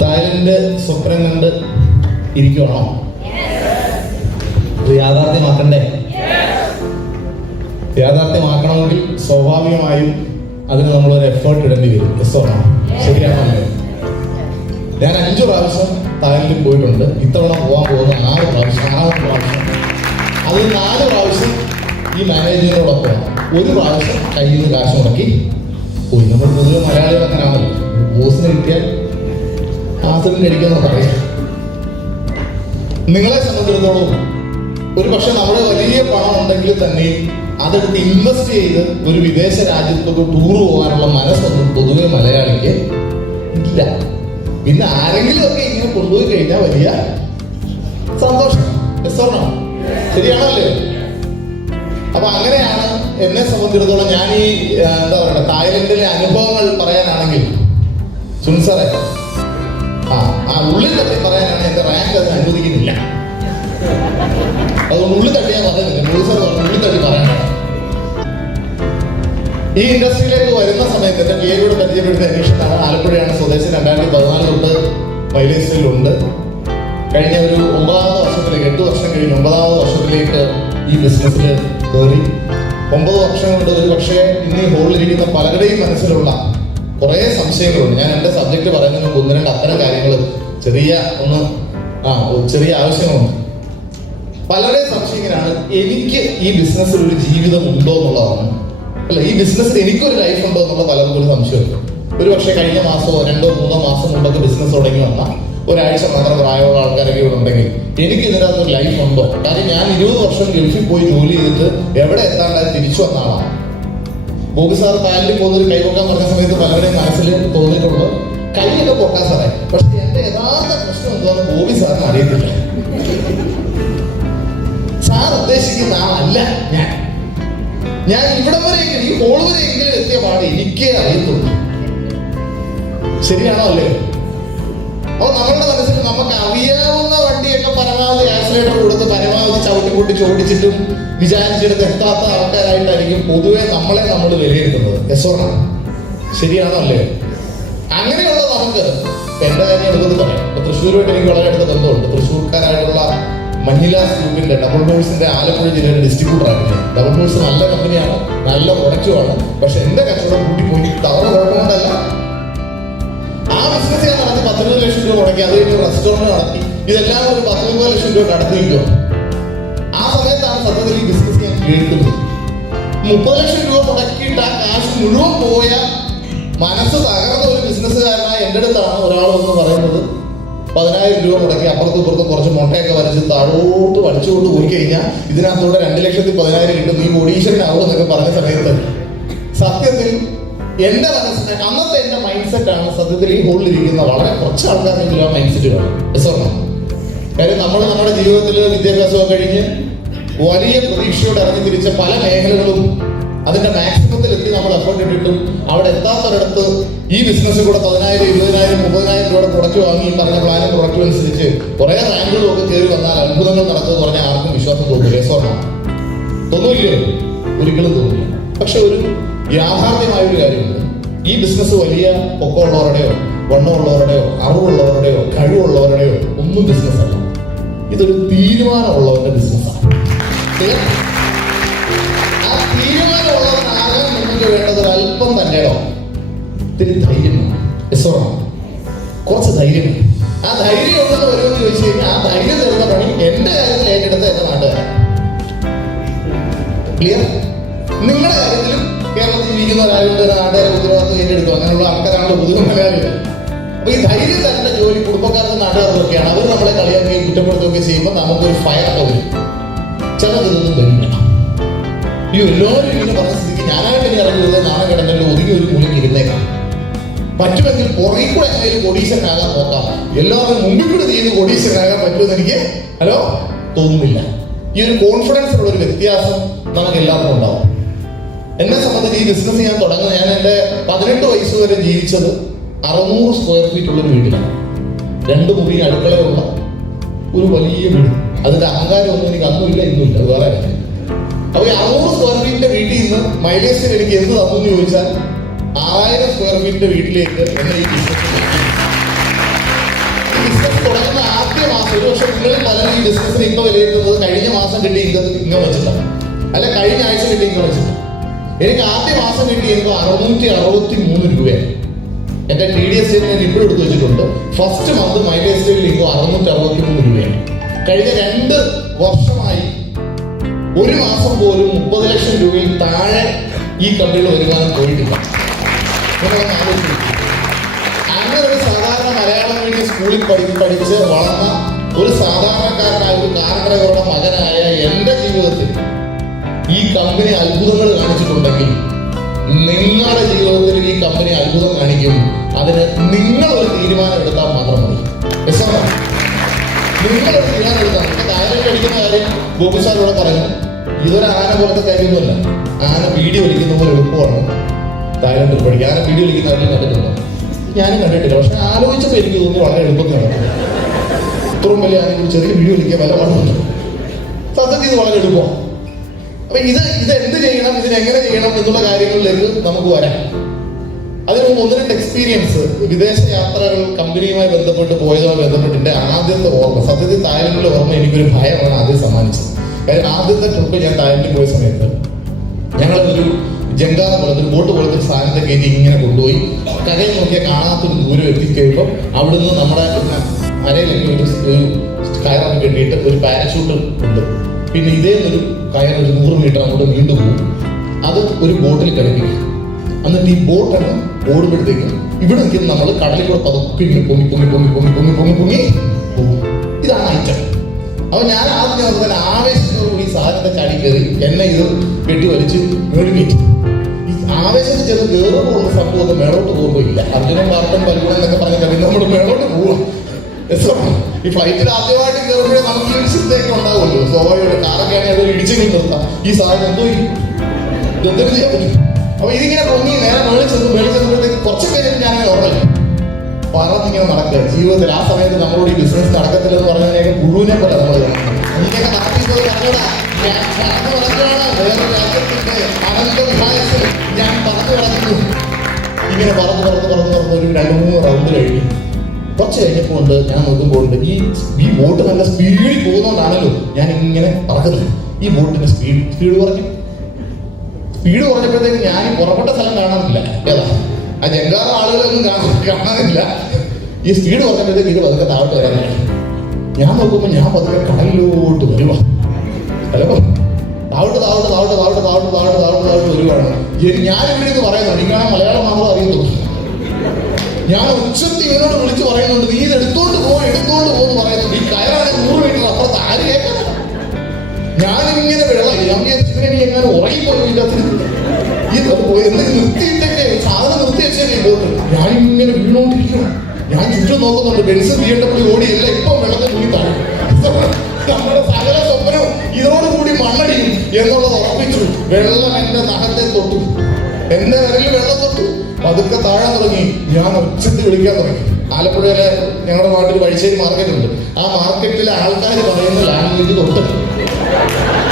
Thailand സ്വപ്നം കണ്ട് ഇരിക്കുവാണോ? ഇത് യാഥാർത്ഥ്യമാക്കണ്ടേ? യാഥാർത്ഥ്യമാക്കണമെങ്കിൽ സ്വാഭാവികമായും അതിന് നമ്മളൊരു എഫേർട്ട് ഇടേണ്ടി വരും. ശരിയാണോ? ഞാൻ 5 പ്രാവശ്യം തായ്ലൻഡിൽ പോയിട്ടുണ്ട്. ഇത്തവണ പോകാൻ പോകുന്ന 6 പ്രാവശ്യം. അതിൽ 4 പ്രാവശ്യം ഈ മാനേജറിനോടൊപ്പം, 1 പ്രാവശ്യം കയ്യിൽ നിന്ന് കാശ് മുടക്കി പോയി. നമ്മൾ പൊതുവെ മലയാളികൾ അങ്ങനെയാണല്ലോ, ബോസിന് കിട്ടിയാൽ ആസിഡിന് അടിക്കുന്ന പറയാം. നിങ്ങളെ സംബന്ധിച്ചിടത്തോളം ഒരു പക്ഷെ നമ്മുടെ വലിയ പണം ഉണ്ടെങ്കിൽ തന്നെയും അതെടുത്ത് ഇൻവെസ്റ്റ് ചെയ്ത് ഒരു വിദേശ രാജ്യത്തൊക്കെ ടൂർ പോകാനുള്ള മനസ്സൊന്നും പൊതുവെ മലയാളിക്ക് ഇല്ല. പിന്നെ ആരെങ്കിലും ഒക്കെ ഇങ്ങനെ കൊണ്ടുപോയി കഴിഞ്ഞാൽ വലിയ സന്തോഷം. ശരിയാണല്ലേ? അപ്പൊ അങ്ങനെയാണ് എന്നെ സംബന്ധിച്ചിടത്തോളം. ഞാൻ ഈ എന്താ പറയുക, തായ്ലൻഡിലെ അനുഭവങ്ങൾ പറയാനാണെങ്കിൽ സുൻസറെ ആ ഉള്ളിൽ തട്ടി പറയാനാണ് എന്റെ റാങ്ക് അതിന് അനുവദിക്കുന്നില്ല. അതുകൊണ്ട് ഉള്ളിൽ തട്ടി ഞാൻ പറയുന്നില്ല. സുൻസർ ഉള്ളിൽ തട്ടി പറയാനാണ്. ഈ ഇൻഡസ്ട്രിയിലേക്ക് വരുന്ന സമയത്ത് എന്റെ പേരോട് പരിചയപ്പെടുത്തിയ അന്വേഷണമാണ്. ആലപ്പുഴയാണ് സ്വദേശം. 2014 തൊട്ട് മൈലേജിലുണ്ട്. കഴിഞ്ഞ ഒരു 9ാമത്തെ വർഷത്തിലേക്ക്, 8 വർഷം കഴിഞ്ഞ് 9ാമത്തെ വർഷത്തിലേക്ക് ഈ ബിസിനസ്സിൽ കയറി. 9 വർഷം കൊണ്ട് ഒരു പക്ഷേ ഇന്ന് ഈ ഹോളിലിരിക്കുന്ന പലരുടെയും മനസ്സിലുള്ള കുറെ സംശയങ്ങളുണ്ട്. ഞാൻ എന്റെ സബ്ജക്ട് പറയുന്നതിന് മുമ്പ് 1-2 അത്തരം കാര്യങ്ങൾ ചെറിയ ആവശ്യങ്ങളുണ്ട്. പലരുടെയും സംശയം ഇങ്ങനെയാണ്: എനിക്ക് ഈ ബിസിനസ്സിൽ ഒരു ജീവിതം ഉണ്ടോ എന്നുള്ളതാണ്. അല്ല, ഈ ബിസിനസ്സിൽ എനിക്കൊരു ലൈഫ് ഉണ്ടോ എന്നുള്ള പലർക്കും ഒരു സംശയമുണ്ട്. ഒരു പക്ഷേ കഴിഞ്ഞ മാസമോ 2-3 മാസം മുമ്പൊക്കെ ബിസിനസ് തുടങ്ങി വന്ന ഒരാഴ്ച മാത്രം പ്രായമുള്ള ആൾക്കാരൊക്കെ ഇവിടെ ഉണ്ടെങ്കിൽ എനിക്ക് ഇതിനകത്തൊരു ലൈഫ് ഉണ്ടോ? കാരണം ഞാൻ 20 വർഷം ഗൾഫിൽ പോയി ജോലി ചെയ്തിട്ട് എവിടെ എത്താണ്ടായി തിരിച്ചു വന്ന ആളാണ്. ബോബി സാർ തായ്ലൻഡിൽ പോകുന്നൊരു കൈപൊക്കാൻ പറഞ്ഞ സമയത്ത് പലരുടെയും മനസ്സിൽ തോന്നിയിട്ടുള്ളത് കൈയൊക്കെ പൊക്കാൻ സാറേ. പക്ഷെ എന്റെ യഥാർത്ഥ പ്രശ്നം എന്താണെന്ന് ബോബി സാറിന് അറിയത്തില്ല. സാർ ഉദ്ദേശിക്കുന്ന ആളല്ല ഞാൻ ഇവിടെ വരെയെങ്കിലും, ഈ ഹോൾ വരെയെങ്കിലും എത്തിയ പാട് എനിക്കേ അറിയത്തുള്ളൂ. ശരിയാണോ അല്ലേ? അപ്പൊ നമ്മളുടെ മനസ്സിൽ നമുക്ക് അറിയാവുന്ന വണ്ടിയൊക്കെ പരമാവധി ആക്സിലേറ്റർ കൊടുത്ത് പരമാവധി ചവിട്ടിപ്പൊട്ടിച്ച് ഓടിച്ചിട്ടും വിചാരിച്ചെടുത്ത് എത്താത്ത ആൾക്കാരായിട്ടായിരിക്കും പൊതുവെ നമ്മൾ വിലയിരുത്തുന്നത്. ശരിയാണോ അല്ലേ? അങ്ങനെയുള്ള നമുക്ക് എന്റെ കാര്യം എടുക്കുന്നത് പറയാം. ഇപ്പൊ തൃശ്ശൂരുമായിട്ട് എനിക്ക് വളരെ അടുത്ത ബന്ധമുണ്ട്. തൃശ്ശൂർക്കാരായിട്ടുള്ള മഞ്ഞിലാസ് ഗ്രൂപ്പിന്റെ ഡബിൾ ഡോഴ്സിന്റെ ആലപ്പുഴ ജില്ലയുടെ ഡിസ്ട്രിബ്യൂട്ടർ ആയിരുന്നു. ഡബിൾ ഡോഴ്സ് നല്ല കമ്പനിയാണ്, നല്ല പ്രൊഡക്റ്റുമാണ്. പക്ഷെ എന്റെ കച്ചവടം കൂട്ടിപ്പോയി. തവണ കുഴപ്പമുണ്ടല്ല. ആ ബിസിനസ് ഞാൻ നടത്തി 10-20 ലക്ഷം രൂപ മുടക്കി. അത് കഴിഞ്ഞ് റെസ്റ്റോറന്റ് നടത്തി. ഇതെല്ലാം ഒരു 10-30 ലക്ഷം രൂപ നടത്തിയിരിക്കുക. ആ സമയത്താണ് സത്യത്തിൽ ഈ ബിസിനസ് ഞാൻ കേൾക്കുന്നത്. 30 ലക്ഷം രൂപ മുടക്കിയിട്ട് ആ കാശ് മുഴുവൻ പോയ മനസ്സ് തകർന്ന ഒരു ബിസിനസ്സുകാരനായ എൻ്റെ അടുത്താണ് ഒരാൾ എന്ന് പറയുന്നത് 10,000 രൂപ മുടക്കി അപ്പുറത്തും ഇപ്പുറത്തും കുറച്ച് മുട്ടയൊക്കെ വരച്ച് താഴോട്ട് വലിച്ചുകൊണ്ട് പോയി കഴിഞ്ഞാൽ ഇതിനകത്തോടെ 2,10,000 കിട്ടും, നീ കോടീശ്വരനാവും എന്നൊക്കെ പറഞ്ഞ സമയത്ത് സത്യത്തിൽ എന്റെ മനസ്സിന് അന്നത്തെ എന്റെ മൈൻഡ് സെറ്റ് ആണ് സത്യത്തിൽ ഈ ഹോളിലിരിക്കുന്ന വളരെ കുറച്ച് ആൾക്കാരെങ്കിലും ആ മൈൻഡ് സെറ്റ് കാണും. കാര്യം നമ്മൾ നമ്മുടെ ജീവിതത്തിൽ വിദ്യാഭ്യാസമൊക്കെ കഴിഞ്ഞ് വലിയ പ്രതീക്ഷയോടെ ഇറങ്ങി തിരിച്ച പല മേഖലകളും അതിന്റെ മാക്സിമത്തിൽ എത്തി നമ്മൾ എഫേർട്ട് ഇട്ടിട്ടും അവിടെ എത്താത്തൊരിടത്ത് ഈ ബിസിനസ്സിൽ കൂടെ 10,000, 20,000, 30,000 രൂപയുടെ പ്രൊഡക്റ്റ് വാങ്ങി പറഞ്ഞ പ്ലാനും പ്രൊഡക്റ്റും അനുസരിച്ച് കുറെ റാങ്കുകളും ഒക്കെ കയറി വന്നാൽ അത്ഭുതങ്ങൾ നടക്കുമെന്ന് പറഞ്ഞാൽ ആർക്കും വിശ്വാസം തോന്നില്ല. തോന്നില്ലയോ? ഒരിക്കലും തോന്നില്ല. പക്ഷെ ഒരു യാഥാർത്ഥ്യമായ ഒരു കാര്യമുണ്ട്. ഈ ബിസിനസ് വലിയ പൊക്കമുള്ളവരുടെയോ വണ്ണമുള്ളവരുടെയോ അറിവുള്ളവരുടെയോ കഴിവുള്ളവരുടെയോ ഒന്നും ബിസിനസ് അല്ല. ഇതൊരു തീരുമാനമുള്ളവരുടെ ബിസിനസ്സാണ്. ആ തീരുമാനമുള്ളവനാകാൻ നിങ്ങൾക്ക് വേണ്ടത് അല്പം തന്നെയോ ഇത്തിരി ധൈര്യം, കുറച്ച് ധൈര്യം. ആ ധൈര്യം ഉണ്ടെന്ന് വരുമെന്ന് ചോദിച്ചു കഴിഞ്ഞാൽ ആ ധൈര്യം തരുന്ന പണി എന്റെ കാര്യത്തിൽ ഏറ്റെടുത്ത എന്റെ നാട്ടുകാരാണ്. ക്ലിയർ? നിങ്ങളുടെ കാര്യത്തിലും കേരളത്തിൽ ജീവിക്കുന്ന ഒരാളുടെ നാട്ടുകാരെ ഉത്തരവാദിത്വം ഏറ്റെടുക്കും. അങ്ങനെയുള്ള ആൾക്കാരാണല്ലോ പൊതുവെ മലയാളികൾ. അപ്പൊ ഈ ധൈര്യം തരേണ്ട ജോലി കുടുംബക്കാർക്കും നാട്ടുകാർക്കൊക്കെയാണ്. അവർ നമ്മളെ കളിയാക്കുകയും കുറ്റപ്പെടുത്തുകയൊക്കെ ചെയ്യുമ്പോൾ നമുക്കൊരു ഫയർ തോന്നും. ചിലതൊന്നും വരില്ല. ഈ എല്ലാവരും ഇങ്ങനെ പറഞ്ഞ സ്ഥിതിക്ക് ഞാനായിട്ട് ഇനി ഇറങ്ങി വരുന്നത് നാളെ കിടന്നല്ലോ ഒതുങ്ങി ഒരു മൂലയ്ക്ക് ഇരുന്നേക്കാം. പറ്റുമെങ്കിൽ പുറകിൽ കൂടെ എങ്ങനെയും കോടീശ്വരനാകാൻ നോക്കാം. എല്ലാവരും മുമ്പിൽ കൂടെ ചെയ്ത് കോടീശ്വരനാകാൻ പറ്റുമെന്ന് എനിക്ക് തോന്നുന്നില്ല. ഈ ഒരു കോൺഫിഡൻസിലുള്ള ഒരു വ്യത്യാസം നമുക്ക് എല്ലാവർക്കും ഉണ്ടാവും. എന്നെ സംബന്ധിച്ച് ഈ ബിസിനസ് ഞാൻ തുടങ്ങുന്നത്, ഞാൻ എൻ്റെ 18 വയസ്സ് വരെ ജീവിച്ചത് 600 സ്ക്വയർ ഫീറ്റ് ഉള്ളൊരു വീട്ടിലാണ്. 2 മുറി അടുക്കളയുള്ള ഒരു വലിയ വീട്. അതിന്റെ അഹങ്കാരമൊന്നും എനിക്ക് അന്നുമില്ല ഇന്നുമില്ല, വേറെ. അപ്പൊ ഈ 600 സ്ക്വയർ ഫീറ്റിന്റെ വീട്ടിൽ നിന്ന് മൈലേജിന് എനിക്ക് എന്ത് തന്നു എന്ന് ചോദിച്ചാൽ 6000 സ്ക്വയർ ഫീറ്റിന്റെ വീട്ടിലേക്ക് എന്നെ ഈ ബിസിനസ് മാസം, ഒരു പക്ഷേ നിങ്ങളിൽ പലരും ഈ ബിസിനസ്സിന് ഇപ്പൊ വിലയിരുത്തുന്നത് കഴിഞ്ഞ മാസം കിട്ടിയ ഇൻകം വെച്ചിട്ടാണ്, അല്ല കഴിഞ്ഞ ആഴ്ച കിട്ടിയ ഇൻകം വെച്ചിട്ടാണ്. എനിക്ക് ആദ്യ മാസം കിട്ടിയ ഇൻകം 663 രൂപയാണ്. എന്റെ TDS ഞാൻ ഇപ്പോഴും എടുത്തു വെച്ചിട്ടുണ്ട്. ഫസ്റ്റ് മന്ത് മൈലേജ് സ്റ്റേജിൽ ഇൻകം 663 രൂപയാണ്. കഴിഞ്ഞ 2 വർഷമായി ഒരു മാസം പോലും 30 ലക്ഷം രൂപയിൽ താഴെ ഈ കമ്പനിയുടെ വരുമാനം പോയിട്ടില്ല. അങ്ങനെ ഒരു സാധാരണ മലയാളം മീഡിയം സ്കൂളിൽ പഠിച്ച് വളർന്ന ഒരു സാധാരണക്കാരനായ ഒരു കാർ ഡ്രൈവറുടെ മകനായ എന്റെ ജീവിതത്തിൽ ഈ കമ്പനി അത്ഭുതങ്ങൾ കാണിച്ചിട്ടുണ്ടെങ്കിൽ നിങ്ങളുടെ ജീവിതത്തിൽ ഈ കമ്പനി അത്ഭുതം കാണിക്കും. അതിന് നിങ്ങളൊരു തീരുമാനം എടുത്താൽ മാത്രം മതി. നിങ്ങളൊരു തീരുമാനം എടുത്താൽ തായ്ലൻഡ് അടിക്കുന്ന കാര്യം ഗോപു സാർ ഇവിടെ പറഞ്ഞു. ഇതൊരു ആന പോലത്തെ കാര്യമൊന്നുമല്ല. ആന വീഡിയോ വലിക്കുന്ന പോലെ എളുപ്പമാണ് തായ്ലൻഡിൽ പഠിക്കുക. ആന വീഡിയോ വലിക്കുന്ന കാര്യം കണ്ടിട്ടുണ്ടോ? ഞാനും കണ്ടിട്ടില്ല. പക്ഷെ ആലോചിച്ചപ്പോൾ എനിക്ക് തോന്നുന്നു വളരെ എളുപ്പത്തിലാണ്. ഇത്രയും വലിയ ആണെങ്കിൽ ചെറിയ വീഡിയോ വലിക്കുക വില പാടുന്നുണ്ട്. സത്യത്തിൽ ഇത് വളരെ എളുപ്പമാണ്. അപ്പൊ ഇത് എന്ത് ചെയ്യണം, ഇതിനെങ്ങനെ ചെയ്യണം എന്നുള്ള കാര്യങ്ങളിലേക്ക് നമുക്ക് വരാം. അതിന് മുമ്പ് 1-2 എക്സ്പീരിയൻസ്, വിദേശ യാത്രകൾ കമ്പനിയുമായി ബന്ധപ്പെട്ട് പോയതുമായി ബന്ധപ്പെട്ടിട്ട് ആദ്യത്തെ ഓർമ്മ, സത്യത്തിൽ തായ്ലൻഡിലെ ഓർമ്മ എനിക്കൊരു ഭയമാണ് ആദ്യം സമ്മാനിച്ചത്. കാര്യം ആദ്യത്തെ ട്രിപ്പ് ഞാൻ തായ്ലൻഡിൽ പോയ സമയത്ത് ഞങ്ങളൊരു ജങ്കാറ പോലത്തെ ഒരു ബോട്ട് പോലത്തെ ഒരു സാധനത്തെ കയറ്റി ഇങ്ങനെ കൊണ്ടുപോയി കരയിൽ നോക്കിയാൽ കാണാത്തൊരു ദൂരം എത്തിക്കഴിയുമ്പോൾ അവിടുന്ന് നമ്മുടെ അരയിലേക്ക് ഒരു കയറൊക്കെ കെട്ടിയിട്ട് ഒരു പാരഷൂട്ട് ഉണ്ട്. പിന്നെ ഇതേന്നൊരു കയർ ഒരു 100 മീറ്റർ അങ്ങോട്ട് നീണ്ടു പോകും. അത് ഒരു ബോട്ടിൽ കളിപ്പിക്കും. എന്നിട്ട് ഈ ബോട്ടാണ് ഓടുമ്പോഴത്തേക്കും ഇവിടെ നിൽക്കുന്ന നമ്മൾ കടലിൽ കൂടെ പതുക്കെ ഇങ്ങനെ പൊങ്ങി പോകും. ഇതാണ് ഐറ്റം. അപ്പൊ ഞാൻ ആദ്യം തന്നെ ആവേശത്തോടുകൂടി ഈ സാധനത്തെ ചാടി കയറി എന്നെ ഇത് വെട്ടി വലിച്ച് മേളിക്കേറ്റി. ഈ ആവേശത്തിൽ ചെന്ന് കയറുമ്പോൾ സംഭവം മേളോട്ട് പോകുമ്പോൾ ഇല്ല. അർജുനൻ പാർട്ടൻ പലൂടെ എന്നൊക്കെ പറഞ്ഞിട്ട് നമ്മൾ മേളോട്ട് പോവാം. ഈ ഫ്ലൈറ്റിൽ ആദ്യമായിട്ട് കയറുമ്പോഴേ നമുക്ക് ഈ ഒരു ചിന്തയൊക്കെ ഉണ്ടാവുമല്ലോ. സ്വാഭാവികമായിട്ട് കാറൊക്കെ ആണെങ്കിൽ അതൊരു ഇടിച്ചെങ്കിലും നിർത്താം. ഈ സാധനം എന്തോ എന്തൊക്കെ ചെയ്യാൻ പറ്റും. അപ്പൊ ഇതിങ്ങനെ പൊങ്ങി നേരെ മേളിൽ ചെന്നപ്പോഴത്തേക്ക് കുറച്ച് കഴിഞ്ഞിട്ട് ഞാനങ്ങനെ ഉറങ്ങി പറഞ്ഞിങ്ങനെ നടക്കുക. ജീവിതത്തിൽ ആ സമയത്ത് നമ്മളോട് ഈ ബിസിനസ് നടക്കത്തില്ലെന്ന് പറഞ്ഞതിനൊക്കെ പുഴുവിനെ പോലെ നമ്മൾ ഇതൊക്കെ നടത്തിയത് വേറെ രാജ്യത്തിന്റെ അനന്തവിഹായത്തിൽ ഞാൻ പറഞ്ഞു നടക്കുന്നു. ഇങ്ങനെ പറന്ന് ഒരു 2-3 റൗണ്ട് കഴിഞ്ഞു. കുറച്ച് കഴിഞ്ഞപ്പോൾ ഉണ്ട് ഞാൻ നോക്കുമ്പോൾ ഈ ബോട്ട് നല്ല സ്പീഡിൽ പോകുന്നതുകൊണ്ടാണല്ലോ ഞാൻ ഇങ്ങനെ പറക്കുന്നത്. ഈ ബോട്ടിന്റെ സ്പീഡ് കുറഞ്ഞപ്പോഴത്തേക്ക് ഞാൻ പുറപ്പെട്ട സ്ഥലം കാണാനില്ല. ഏതാ ആ ജങ്കാറ ആളുകളൊന്നും കാണാനില്ല. ഈ സ്പീഡ് കുറഞ്ഞപ്പോഴത്തേക്ക് ഇത് പതുക്കെ താഴോട്ട് വരാനാണ്. ഞാൻ നോക്കുമ്പോൾ ഞാൻ പതുക്കെ കടലിലോട്ട് വരുവാ. ചിലപ്പോൾ താഴോട്ട് വരുവാണ്. ഞാൻ ഇവിടെ നിന്ന് പറയുന്നുണ്ട്, എനിക്കാണ് മലയാളം മാത്രം അറിയത്തുള്ളൂ. ഞാൻ ഉച്ചത്തിൽ ഇവനോട് വിളിച്ച് പറയുന്നുണ്ട്, നീ ഇത് എടുത്തോണ്ട് പോകുന്നു പറയുന്നുണ്ട്. ഈ കയറാണ് 100 മീറ്റർ അപ്പുറത്ത്. ആര് കേൾക്കണം? ഞാനിങ്ങനെ വെള്ളം ഇവനെ എങ്ങനെ ഉറങ്ങിപ്പോയി എന്തെങ്കിലും നിർത്തിയിട്ടൊക്കെ സാധനം നിർത്തി വെച്ചേ ബോട്ട്. ഞാനിങ്ങനെ വീണോണ്ടിരിക്കണം. ഞാൻ ചുറ്റും നോക്കുന്നുണ്ട്. ബെൻസ് BMW ഓടിയല്ല ഇപ്പം വെള്ളത്തിൽ മുങ്ങി താഴെ. നമ്മുടെ സകല സ്വപ്നവും ഇതോടുകൂടി മണ്ണടിയും എന്നുള്ളത് ഉറപ്പിച്ചു. വെള്ളം എന്റെ നഖത്തെ തൊട്ടു, എന്റെ വിരലിൽ വെള്ളം തൊട്ടു. പതുക്കെ താഴാൻ തുടങ്ങി. ഞാൻ ഉച്ചത്തിൽ വിളിക്കാൻ തുടങ്ങി. ആലപ്പുഴയിലെ ഞങ്ങളുടെ നാട്ടിൽ വഴിശ്ശേരി മാർക്കറ്റ് ഉണ്ട്. ആ മാർക്കറ്റിലെ ആൾക്കാർ പറയുന്ന ലാംഗ്വേജ് തൊട്ട്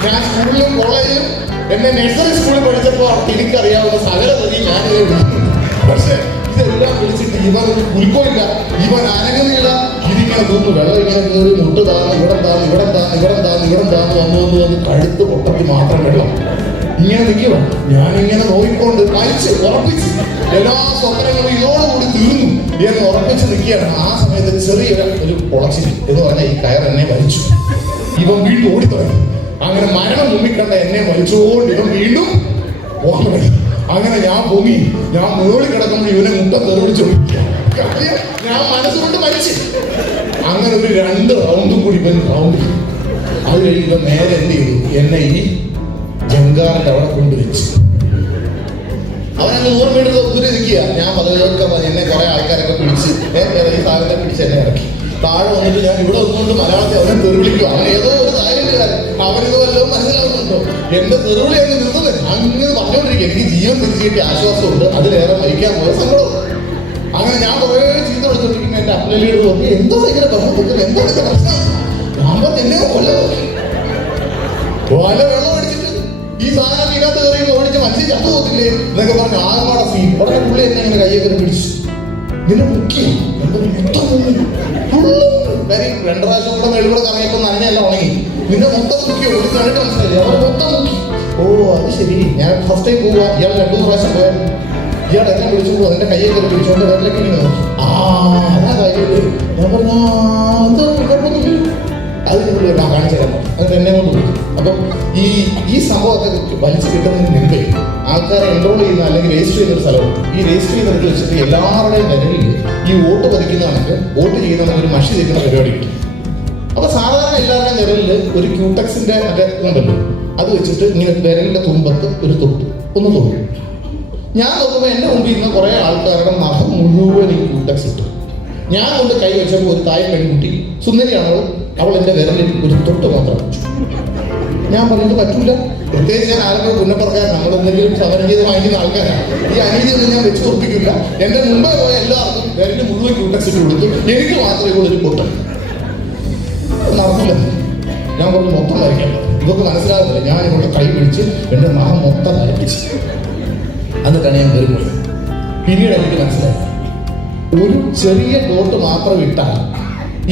ഞാൻ സ്കൂളിലും കോളേജിലും എന്നെ നഴ്സറി സ്കൂളിൽ പഠിച്ചപ്പോൾ എനിക്കറിയാവുന്ന സകല തരി ഞാൻ വിളിക്കുന്നു. പക്ഷെ ഇതെല്ലാം വിളിച്ചിട്ട് ഇവൻ ഉൾക്കൊള്ളില്ല, ഇവൻ അനങ്ങുന്നില്ല. ഇതിങ്ങനെ തോന്നുന്നു. വെള്ളം ഇങ്ങനെ കയറി മുട്ട് താന്ന് ഇവിടെ താന്ന് വന്ന് കഴുത്ത് പൊട്ടത്തിൽ മാത്രം വെള്ളം ഇങ്ങനെ നിൽക്കുക. ഞാനിങ്ങനെ നോക്കിക്കൊണ്ട് ഉറപ്പിച്ച് എല്ലാ സ്വപ്നങ്ങളും ഇതോടുകൂടി തീർന്നു എന്ന് ഉറപ്പിച്ച് നിൽക്കുകയാണ്. ആ സമയത്ത് ചെറിയൊരു പൊളച്ചിൽ എന്ന് പറഞ്ഞാൽ ഈ കയർ എന്നെ വലിച്ചു. ഇവൻ വീണ്ടും ഓടിത്തുടങ്ങി. അങ്ങനെ മരണം മുമ്പിക്കണ്ട എന്നെ വലിച്ചുകൊണ്ട് ഇവൻ വീണ്ടും ഓർമ്മ. അങ്ങനെ ഞാൻ പൊങ്ങി. ഞാൻ മുകളിൽ കിടക്കുമ്പോൾ ഇവനെ മുട്ട തെറിവിളിച്ചു. ഞാൻ മനസ്സുകൊണ്ട് മരിച്ചു. അങ്ങനെ ഒരു 2 റൗണ്ടും കൂടി ഇവൻ റൗണ്ട്. അത് കഴിയുമ്പോൾ നേരെ എന്ത് ചെയ്തു, എന്നെ ഈ ജങ്കാറിന്റെ അവിടെ കൊണ്ടുവച്ചു. അവനങ്ങ് 100 മീറ്റർ ദൂരെ നിൽക്കുക. ഞാൻ പതുക്കെ എന്നെ കുറെ ആൾക്കാരൊക്കെ പിടിച്ച് ഈ സാധനത്തെ പിടിച്ച് എന്നെ ഇറക്കി. താഴെ വന്നിട്ട് ഞാൻ ഇവിടെ വന്നുകൊണ്ട് മലയാളത്തിൽ അവനെ തെറിവിളിക്കുക. അവൻ ഏതോ ഒരു താരക്കാരൻ, അവനിത് വല്ലതും മനസ്സിലാവുന്നുണ്ടോ? എന്റെ തെറിവിളി അങ്ങ് നിർത്തുന്നത്. അങ്ങനെ പറഞ്ഞുകൊണ്ടിരിക്കുക. എനിക്ക് ജീവൻ തിരിച്ചു കിട്ടിയ ആശ്വാസമുണ്ട്, അതിലേറെ മരിക്കാൻ പോയ സങ്കടം. അങ്ങനെ ഞാൻ കുറെ ചീത്ത വിളിച്ചോണ്ടിരിക്കുന്ന എന്റെ അപ്ലീഡ് നോക്കി, എന്തോ ഇങ്ങനെ പറഞ്ഞു, എന്താ പ്രശ്നം? ഞാൻ പറഞ്ഞു എന്നെ കൊല്ല വെള്ളം അടിച്ചിട്ട് ഈ സാധനം ഇതിനകത്ത് കയറി ഓടിച്ച് മനുഷ്യൻ ചത്തു പോകത്തില്ലേ എന്നൊക്കെ പറഞ്ഞു ആകമാടെ സീൻ. ഉടനെ പുള്ളി എന്നെ ഇങ്ങനെ കയ്യൊക്കെ പിടിച്ചു. നിന്നെ മുക്കി കാര്യം 2 പ്രാവശ്യം കൂടെ മേളിലൂടെ കറങ്ങിയപ്പോൾ നനഞ്ഞല്ല ഉണങ്ങി. പിന്നെ മൊത്തം മുക്കിയോ ഇത് കണ്ടിട്ട് മനസ്സിലായി. അവർ മൊത്തം മുക്കി. ഓ അത് ശരി, ഞാൻ ഫസ്റ്റ് ടൈം പോവുക. ഇയാൾ 2-3 പ്രാവശ്യം പോയായിരുന്നു. ഇയാൾ എന്നെ വിളിച്ചു പോകും, എന്റെ കയ്യൊക്കെ പിടിച്ചോണ്ട് വേറിലേക്ക് നോക്കി. അതാ കാര്യം. ഞാൻ പറഞ്ഞ അത് നിങ്ങൾ കാണിച്ചു തരണം. അത് എന്നെ കൊണ്ട് പോയി. അപ്പം ഈ സംഭവമൊക്കെ വലിച്ചു കിട്ടുന്നതിന് മുമ്പേ ആൾക്കാരെ എൻറോൾ ചെയ്യുന്ന അല്ലെങ്കിൽ രജിസ്റ്റർ ചെയ്യുന്ന ഒരു സ്ഥലമുണ്ട്. ഈ രജിസ്റ്റർ ചെയ്യുന്നത് വെച്ചിട്ട് എല്ലാവരുടെയും വിരലിൽ ഈ വോട്ട് പതിക്കുന്നതാണെങ്കിൽ വോട്ട് ചെയ്യുന്നവർക്ക് ഒരു മഷി തേക്കുന്ന പരിപാടി കിട്ടും. അപ്പൊ സാധാരണ എല്ലാവരുടെയും വിരലിൽ ഒരു ക്യൂടെക്സിന്റെ മറ്റേ ഉണ്ടല്ലോ, അത് വെച്ചിട്ട് ഇങ്ങനെ വിരലിന്റെ തുമ്പത്ത് ഒരു തൊട്ട് ഒന്ന് തൊട്ടു. ഞാൻ നോക്കുമ്പോൾ എന്റെ മുമ്പിൽ ഇരുന്ന കുറെ ആൾക്കാരുടെ നഖം മുഴുവൻ ഈ ക്യൂടെക്സ് ഇട്ടു. ഞാൻ കൊണ്ട് കൈ വെച്ചപ്പോൾ ഒരു തായ് പെൺകുട്ടി സുന്ദരിയാണോ, അവൾ എന്റെ വിരലിൽ ഒരു തൊട്ട് മാത്രം വെച്ചു. ഞാൻ പറഞ്ഞത് പറ്റൂല. പ്രത്യേകിച്ച് ഞാൻ ആളുകൾ പുന്നപ്പറക്കാൻ നമ്മൾ എന്തെങ്കിലും സമരം ചെയ്ത് വാങ്ങിക്കുന്ന ആൾക്കാരാണ്. ഈ അനീതിയൊന്നും ഞാൻ വെച്ച് ഉറപ്പിക്കില്ല. എന്റെ മുമ്പേ പോയ എല്ലാവർക്കും വിരലിൽ മുഴുവൻ ക്യൂടെക്സ് ഇട്ട് കൊടുത്തു. എനിക്ക് മാത്രമേ ഇവിടെ ഒരു പൊട്ടൻ നടന്നില്ല. ഞാൻ പറഞ്ഞു മൊത്തം വരയ്ക്കാൻ. ഇതൊക്കെ മനസ്സിലാകുന്നില്ല. ഞാൻ ഇവിടെ കൈ പിടിച്ച് എന്റെ നഖം മൊത്തം വരപ്പിച്ച് എന്നിട്ടാണ് ഞാൻ കയറി പോയത്. പിന്നീട് എനിക്ക് മനസ്സിലായി, ഒരു ചെറിയ ഡോട്ട് മാത്രം ഇട്ടാൽ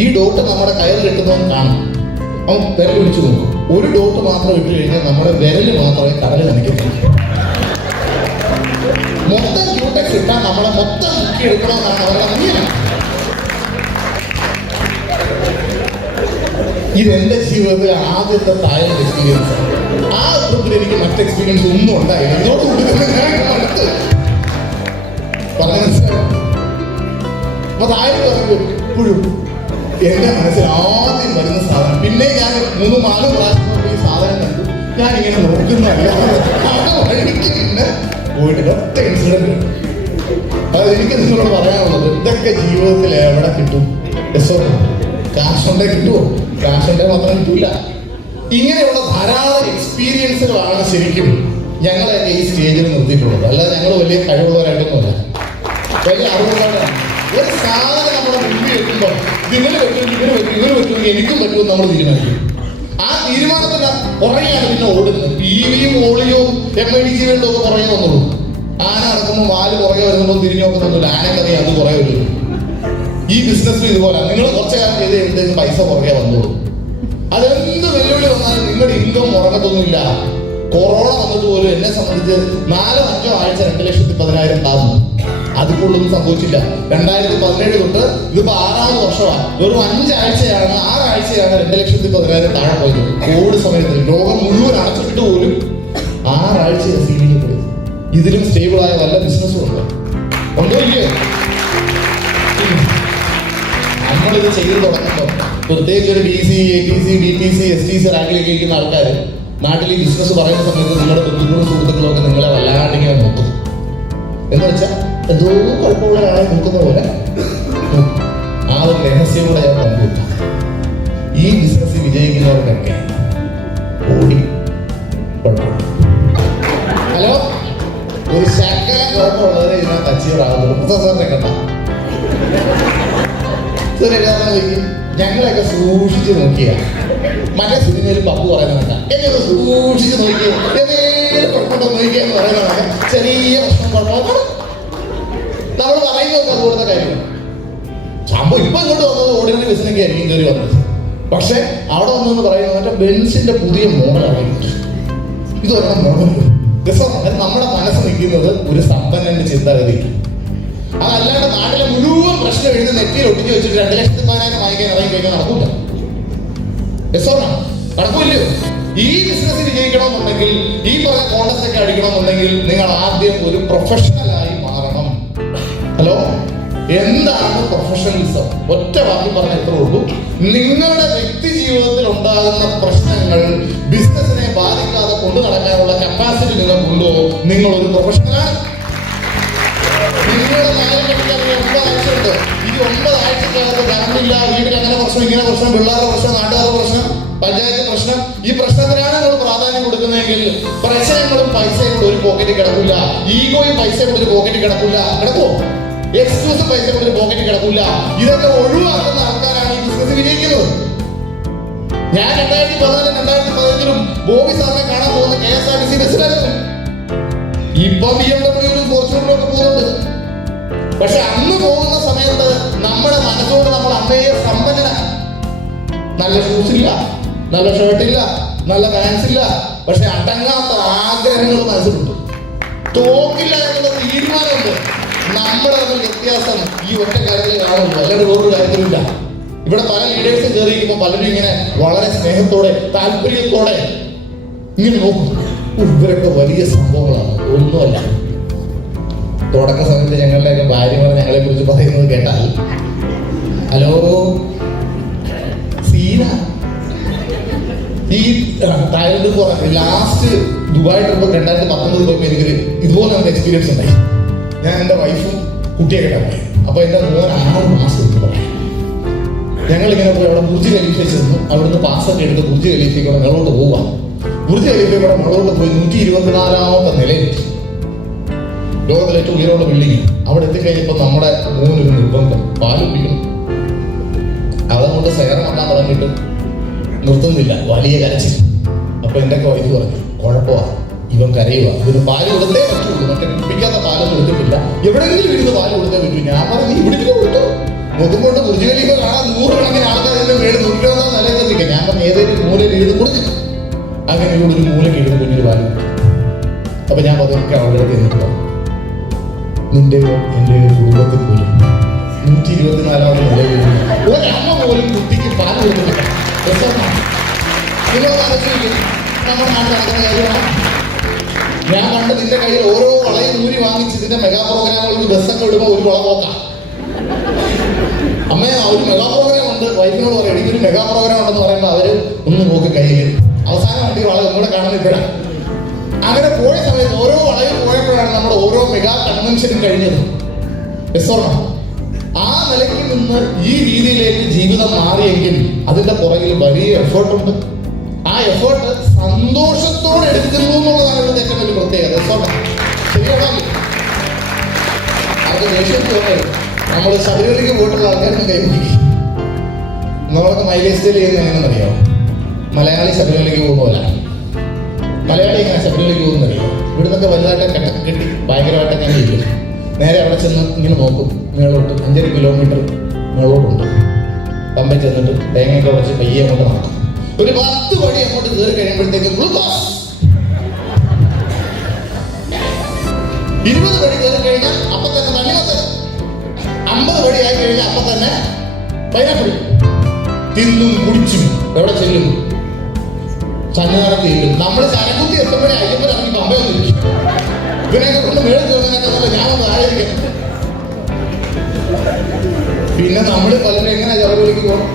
ഈ ഡോട്ട് നമ്മുടെ കയറിൽ ഇട്ടുന്നവൻ കാണും. അവൻ വിരൽ പിടിച്ചു നോക്കും. ഒരു ഡോട്ട് മാത്രം ഇട്ട് കഴിഞ്ഞാൽ നമ്മുടെ വിരല് മാത്രമേ കടലിൽ നനയ്ക്കത്തുള്ളൂ. മൊത്തം ക്യൂടെക്സ് ഇട്ടാൽ നമ്മളെ മൊത്തം മുക്കി എടുക്കണമെന്നാണ് അവരുടെ നിയമം. ഇതെന്റെ ജീവിതത്തിൽ ആദ്യത്തെ താഴെ എക്സ്പീരിയൻസ്. ആ ഗ്രൂപ്പിൽ എനിക്ക് മറ്റ് എക്സ്പീരിയൻസ് ഒന്നും ഉണ്ടായില്ല. ഇതോടുകൂടി അടുത്ത് പറഞ്ഞ മനസ്സിലായി. അപ്പൊ താഴെ എപ്പോഴും എന്റെ മനസ്സിൽ ആദ്യം വരുന്ന സാധനം, പിന്നെ ഞാൻ 3-4 പ്രാവശ്യം ഈ സാധനം കണ്ടു. ഞാൻ ഇങ്ങനെ നോക്കുന്നതല്ല, വഴിക്ക് പിന്നെ പോയിട്ട് ഒറ്റ ഇൻസിഡന്റ്. അത് എനിക്ക് നിങ്ങളോട് പറയാനുള്ളത്, ഇതൊക്കെ ജീവിതത്തിൽ എവിടെ കിട്ടും? കാശുണ്ടെ കിട്ടുമോ? കാശുണ്ടെ മാത്രം കിട്ടൂല. ഇങ്ങനെയുള്ള ധാരാളം എക്സ്പീരിയൻസുകളാണ് ശരിക്കും ഞങ്ങളെ ഈ സ്റ്റേജിൽ നിർത്തിയിട്ടുള്ളത്. അല്ലാതെ ഞങ്ങൾ വലിയ കഴിവുള്ളവരായിട്ടൊന്നുമല്ല, വലിയ അറിവുള്ളവരാണ്. ഒരു സാധനം നമ്മുടെ മുമ്പിൽ വെക്കുമ്പോൾ ഇതിന് പറ്റും, ഇവര് പറ്റും, ഇവര് പറ്റുമെങ്കിൽ എനിക്കും പറ്റുമെന്ന് നമ്മൾ തീരുമാനിക്കും. ആ തീരുമാനത്തിന് പുറകെയാണ് പിന്നെ ഓടുന്നത്. ടിവിയും ഓളിയും MIDC വേണ്ടും ഒക്കെ പുറകെ വന്നുള്ളൂ. ആന നടക്കുമ്പോൾ വാല് പുറകെ വരുന്നുണ്ടോ തിരിഞ്ഞു നോക്കുന്നില്ല. ആനക്കറിയാം അത് പുറകെ വരുള്ളൂ. ഈ ബിസിനസ്സിൽ ഇതുപോലെ നിങ്ങൾ കുറച്ചു കാലം ചെയ്ത് എന്തെങ്കിലും പൈസ പുറകെ വന്നോളൂ. അതെന്ത് വെല്ലുവിളി വന്നാലും നിങ്ങളുടെ ഇൻകം മുടങ്ങത്തൊന്നുമില്ല. കൊറോണ വന്നിട്ട് പോലും എന്നെ സംബന്ധിച്ച് 4-5 ആഴ്ച 2,10,000 താന്നു. അതുകൊണ്ടൊന്നും സംഭവിച്ചില്ല. 2017 തൊട്ട് ഇതിപ്പോ 6ാമത് വർഷമാണ്. വെറും 6 ആഴ്ചയാണ് 2,10,000 താഴെ പോയത്. കോവിഡ് സമയത്ത് ലോകം മുഴുവൻ അടച്ചിട്ട് പോലും 6 ആഴ്ചയാണ് സീലിംഗ് പോയത്. ഇതിലും സ്റ്റേബിളായ വല്ല ബിസിനസ്സും ഉണ്ട്, ഉണ്ടോ ഇല്ലയോ? നമ്മളിത് ചെയ്ത് തുടങ്ങുമ്പോൾ പ്രത്യേകിച്ച് ഒരു DC, ATC, DTC, STC റാങ്കിലേക്ക് ഇരിക്കുന്ന ആൾക്കാർ നാട്ടിൽ ഈ ബിസിനസ് പറയുന്ന സമയത്ത് നിങ്ങളുടെ ബന്ധുക്കളും സുഹൃത്തുക്കളും ഒക്കെ നിങ്ങളെ വല്ലാണ്ടിങ്ങനെ നോക്കും. എന്ന് വെച്ചാൽ എന്തോ കുഴപ്പമുള്ള ആളെ നോക്കുന്ന പോലെ ആ ഒരു രഹസ്യം കൂടെ ഞാൻ പങ്കുവെക്കാം. ഈ ബിസിനസ് വിജയിക്കുന്നവർക്കൊക്കെ ഓടി കുഴപ്പമില്ല. ഹലോ, ഒരു ശക്ക കുഴപ്പമുള്ളവരെ ഇതിനകത്ത് അച്ചീവറാകുന്നു. സാറിനെ കണ്ട ഞങ്ങളൊക്കെ സൂക്ഷിച്ച് നോക്കിയ മറ്റേ സിനിമയിൽ പപ്പു പറയുന്നതൊക്കെ എന്നെ സൂക്ഷിച്ച് നോക്കിയ എന്തെങ്കിലും കുഴപ്പമുണ്ടോ നോക്കിയെന്ന് പറയുന്നതൊക്കെ ചെറിയ പ്രശ്നം കുഴപ്പമാണ് നമ്മൾ പറയുന്നതൊക്കെ അതുകൊടുത്ത കാര്യങ്ങൾ. സംഭവം ഇപ്പൊ ഇങ്ങോട്ട് വന്നത് ഓർഡിനറി ബസ്സിനൊക്കെ ആയിരിക്കും കയറി വന്നത്. പക്ഷെ അവിടെ വന്നെന്ന് പറയുന്നത് മറ്റേ ബെൻസിന്റെ പുതിയ മോഡലാണ്. ഇത് പറഞ്ഞ മോഡൽ രസമാണ്. നമ്മുടെ മനസ്സ് നിൽക്കുന്നത് ഒരു സമ്പന്നന്റെ ചിന്താഗതി. അതല്ലാണ്ട് നാട്ടിലെ മുഴുവൻ പ്രശ്നം എഴുതി നെറ്റിയിൽ ഒട്ടിച്ച് വെച്ചിട്ട് 2,10,000 വാങ്ങിക്കാൻ ഇറങ്ങി കഴിഞ്ഞാൽ നടക്കൂല. രസമാണ്, നടക്കൂല്ലയോ? ഈ ബിസിനസ് വിജയിക്കണമെന്നുണ്ടെങ്കിൽ, ഈ പറഞ്ഞ കോണ്ടസ്റ്റ് ഒക്കെ അടിക്കണമെന്നുണ്ടെങ്കിൽ നിങ്ങൾ ആദ്യം ഒരു പ്രൊഫഷണലായി മാറണം. ഹലോ, എന്താണ് പ്രൊഫഷണലിസം? ഒറ്റ വാക്കി പറഞ്ഞ എത്ര ഉള്ളൂ. നിങ്ങളുടെ വ്യക്തി ജീവിതത്തിൽ ഉണ്ടാകുന്ന പ്രശ്നങ്ങൾ ബിസിനസിനെ ബാധിക്കാതെ കൊണ്ടു നടക്കാനുള്ള കപ്പാസിറ്റി നിങ്ങൾക്കുണ്ടോ? നിങ്ങൾ ഒരു പ്രൊഫഷണലാണ്. നിങ്ങളുടെ കാര്യം പഠിക്കാൻ 9 ആഴ്ചയുണ്ട്. ഈ 9 ആഴ്ചക്കകത്ത് കറണ്ടില്ല, വീട്ടിൽ അങ്ങനെ പ്രശ്നം, ഇങ്ങനെ പ്രശ്നം, പിള്ളേരുടെ പ്രശ്നം, നാട്ടുകാരുടെ പ്രശ്നം, പഞ്ചായത്ത് പ്രശ്നം. ഈ പ്രശ്നത്തിനാണ് നിങ്ങൾ പ്രാധാന്യം കൊടുക്കുന്നതെങ്കിൽ പ്രശ്നങ്ങളും പൈസയും കൂടെ ഒരു പോക്കറ്റിൽ കിടക്കില്ല. ഈഗോയും പൈസയും കൂടെ ഒരു പോക്കറ്റിൽ കിടക്കില്ല. കിടക്കുമോ? എക്സ്ക്യൂസും പൈസ കൂടെ ഒരു പോക്കറ്റിൽ കിടക്കില്ല. ഇതൊക്കെ ഒഴിവാക്കുന്ന ആൾക്കാരാണ് ഈ ബിസിനസ് വിജയിക്കുന്നത്. ഞാൻ 2014-2015 ബോബി സാറിനെ കാണാൻ പോകുന്ന KSRTC ബസ്സിലായിരുന്നു. ഇപ്പൊ BMW ഫോർച്യൂണറിലൊക്കെ പോകുന്നുണ്ട്. പക്ഷെ അന്ന് പോകുന്ന സമയത്ത് നമ്മുടെ മനസ്സോട് നമ്മൾ അമ്മയെ സമ്പന്നന നല്ല ഷൂസ് ഇല്ല, നല്ല ഷർട്ടില്ല, നല്ല പാൻസ് ഇല്ല, പക്ഷെ അടങ്ങാത്ത ആഗ്രഹങ്ങൾ മനസ്സിലുണ്ട്. തോക്കില്ല എന്നുള്ള തീരുമാനമുണ്ട്. നമ്മുടെ തമ്മിൽ വ്യത്യാസം ഈ ഒറ്റ കാര്യത്തിൽ കാണുന്നു, അല്ലാതെ വേറൊരു കാര്യത്തിലില്ല. ഇവിടെ പല ലീഡേഴ്സും കയറിയിരിക്കുമ്പോൾ പലരും ഇങ്ങനെ വളരെ സ്നേഹത്തോടെ താല്പര്യത്തോടെ ഇങ്ങനെ നോക്കും. ഇവരൊക്കെ വലിയ സംഭവങ്ങളാണ്. ഒന്നുമല്ല. തുടക്ക സമയത്ത് ഞങ്ങളുടെയൊക്കെ ഭാര്യമാർ ഞങ്ങളെ കുറിച്ച് പറയുന്നത് കേട്ടാൽ, ഹലോ സീന, ഈ തായ്ലൻഡ് ലാസ്റ്റ് ദുബായ് ട്രിപ്പ് 2019 പോയപ്പോൾ എനിക്ക് ഇതുപോലെ ഒരു എക്സ്പീരിയൻസ് ഉണ്ടായി. ഞാൻ എൻ്റെ വൈഫും കുട്ടിയൊക്കെ പോയി. അപ്പൊ എൻ്റെ മോൻ 6 മാസം എന്ന് പറയാം. ഞങ്ങളിങ്ങനെ പോയി അവിടെ ബുർജ് ഖലീഫ ചെന്നു. അവിടുന്ന് പാസ്സൊക്കെ എടുത്ത് ബുർജ് ഖലീഫയ്ക്കൂടെ മുകളോട്ട് പോവാം. ബുർജ് ഖലീഫയ്ക്കൂടെ മുകളോട്ട് പോയി 124ാമത്തെ നിലയിലെത്തി. ലോകത്തിലെ ഏറ്റവും ഉയരമുള്ള ബിൽഡിങ്. അവിടെ എത്തിക്കഴിഞ്ഞപ്പോൾ നമ്മുടെ മോനൊരു നിർബന്ധം, പാല് കുടിക്കണം. അതുകൊണ്ട് സേറമാക്കാൻ തുടങ്ങിയിട്ട് നിർത്തുന്നില്ല, വലിയ കരച്ചിൽ. അപ്പൊ എൻ്റെ വൈഫ് പറഞ്ഞു, കുഴപ്പമാ, ഇവൻ കരയുക, ഇതിന് പാല് കൊടുത്തേ പറ്റുള്ളൂ, മറ്റേ കുടിപ്പിക്കാത്ത പാലൊന്നും കൊടുത്തിട്ടില്ല, എവിടെയെങ്കിലും ഇരുന്ന് പാല് കൊടുത്തേ പറ്റൂ. ഞാൻ പറഞ്ഞു, നീ ഇവിടെ കൊടുത്തു. നോക്കുമ്പോട്ട് ബുർജ് ഖലീഫ കാണാൻ 100 കണക്കിന് ആൾക്കാരുടെ മേളിൽ 120 നിലയിലെത്തിക്കുക. ഞാൻ പറഞ്ഞു, ഏതെങ്കിലും മൂലയിൽ എഴുതി കൊടുത്തില്ല. അങ്ങനെ ഇവിടെ ഒരു മൂലയ്ക്ക് എഴുതി കുഞ്ഞൊരു പാല് കൊടുത്തു. അപ്പൊ ഞാൻ പതുക്കെ അവരുടെ എന്നിട്ടോ, നിന്റെയോ എന്റെയോ കുടുംബത്തിൽ പോലും 124ാമത് നിലയിൽ ഒരമ്മ പോലും കുട്ടിക്ക് പാല് കൊടുത്തിട്ടില്ല. നമ്മുടെ നാട്ടിൽ നടക്കുന്ന കാര്യമാണ്. ഞാൻ കണ്ട് നിന്റെ കയ്യിൽ ഓരോ വളയും ഊരി വാങ്ങിച്ച് ഇതിന്റെ മെഗാ പ്രോഗ്രാമുകൾക്ക് ബസ്സൊക്കെ വിടുമ്പോൾ ഒരു വള പോക്കാം. അമ്മയെ ഒരു മെഗാ പ്രോഗ്രാം ഉണ്ട്, വൈഫിനോട് പറയും എനിക്കൊരു മെഗാ പ്രോഗ്രാം ഉണ്ടെന്ന് പറയുമ്പോൾ അവര് ഒന്ന് നോക്കി കയ്യിൽ അവസാനം വണ്ടി വള ഒന്നുകൂടെ കാണുന്നിപ്പോഴാണ്. അങ്ങനെ പോയ സമയത്ത് ഓരോ വളയും പോയപ്പോഴാണ് നമ്മുടെ ഓരോ മെഗാ കൺവെൻഷനും കഴിഞ്ഞത്. ആ നിലയ്ക്ക് നിന്ന് ഈ രീതിയിലേക്ക് ജീവിതം മാറിയെങ്കിൽ അതിന്റെ പുറകിൽ വലിയ എഫേർട്ടുണ്ട്. ആ എഫേർട്ട് സന്തോഷത്തോടെ എടുക്കുന്നു എന്നുള്ളതാണ് ഇവിടുത്തെ ഏറ്റവും വലിയ പ്രത്യേകത. ശരിയാണോ? അത് ദേഷ്യം തോന്നരുത്. നമ്മൾ ശബരിമലയ്ക്ക് പോയിട്ടുള്ള ആൾക്കാർക്ക് കൈപിടിക്കും. നമ്മളൊക്കെ മൈലേജ് സ്റ്റൈൽ ചെയ്യുന്ന എങ്ങനെയെന്നറിയാമോ? മലയാളി ശബരിമലയ്ക്ക് പോകുന്ന പോലെ. മലയാളി എങ്ങനെ ശബരിമലയ്ക്ക് പോകുന്നറിയോ? ഇവിടുന്നൊക്കെ വലുതായിട്ട് കെട്ടി ഭയങ്കരമായിട്ട് ഞാൻ ഇരിക്കും. നേരെ അവിടെ ചെന്ന് ഇങ്ങനെ നോക്കും, മേളോട്ട് 5 കിലോമീറ്റർ മേളോട്ടുണ്ട്. പമ്പ ചെന്നിട്ട് തേങ്ങയൊക്കെ വെച്ച് പയ്യെ അങ്ങോട്ട് നടക്കും. ഒരു 10 പടി അങ്ങോട്ട് കയറി കഴിയുമ്പോഴത്തേക്ക് ഗ്ലൂക്കോസ്. 20 പടി കയറി കഴിഞ്ഞാൽ അപ്പൊ തന്നെ തണ്ണിമത്തൻ. 50 പടി ആയി കഴിഞ്ഞാൽ അപ്പൊ തന്നെ പൈനാപ്പിൾ. തിന്നും കുടിച്ചും എവിടെ ചെല്ലും? സന്നിധാനത്ത് ചെല്ലും. നമ്മൾ ചരക്കുത്തി എത്തുമ്പോഴേ അയ്യപ്പൻ ഇറങ്ങി പമ്പയൊന്നും ഇരിക്കും. ഇവനെയൊക്കെ കൊണ്ട് മേളിൽ തോന്നുന്നതിനൊക്കെ ഞാനൊന്ന് ആയിരിക്കും. പിന്നെ നമ്മൾ പലരും എങ്ങനെ ശബരിമലയ്ക്ക് പോകണം?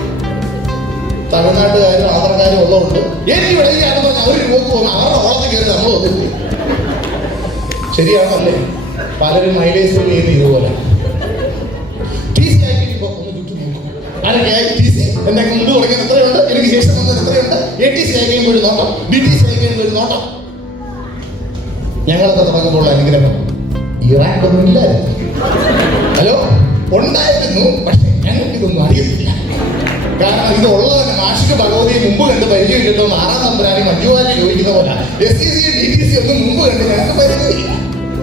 തമിഴ്നാട്ടുകാരും ആന്ധ്രക്കാരും ഉള്ളതുകൊണ്ട് എനിക്ക് ഇവിടെ പറഞ്ഞാൽ അവർ പോക്ക് പോകുന്നു. അവരുടെ ഓളത്തിൽ കയറി നമ്മൾ വന്നില്ല. ശരിയാണല്ലേ? പലരും മൈലേജ് ചെയ്യുന്ന ഇതുപോലെ TC ആക്കിയിട്ടിപ്പോ ഒന്ന് ചുറ്റും നോക്കും. ആരൊക്കെ TC എന്നൊക്കെ മുമ്പ് തുടങ്ങിയത് എത്രയുണ്ട്, എനിക്ക് ശേഷം വന്നത് എത്രയുണ്ട്, ATC ആക്കിയും ഒരു നോട്ടം, BTC ആക്കിയും ഒരു നോട്ടം. ഞങ്ങളൊക്കെ തുടങ്ങുമ്പോൾ അനുഗ്രഹം ഇറാഖൊന്നും ഇല്ലായിരുന്നു. ഹലോ, ഉണ്ടായിരുന്നു, പക്ഷെ ഞങ്ങൾക്കിതൊന്നും അറിയത്തില്ല. കാരണം ഇത് ഉള്ളതന്നെ മാഷിക ഭഗവതിയെ മുമ്പ് കണ്ട് പരിചയമില്ലല്ലോ. 6ാം നമ്പരാനി മഞ്ജുവാരി ചോദിക്കുന്ന പോലെ SCC DTC ഒന്നും മുമ്പ് കണ്ട് ഞങ്ങൾക്ക് പരിചയമില്ല.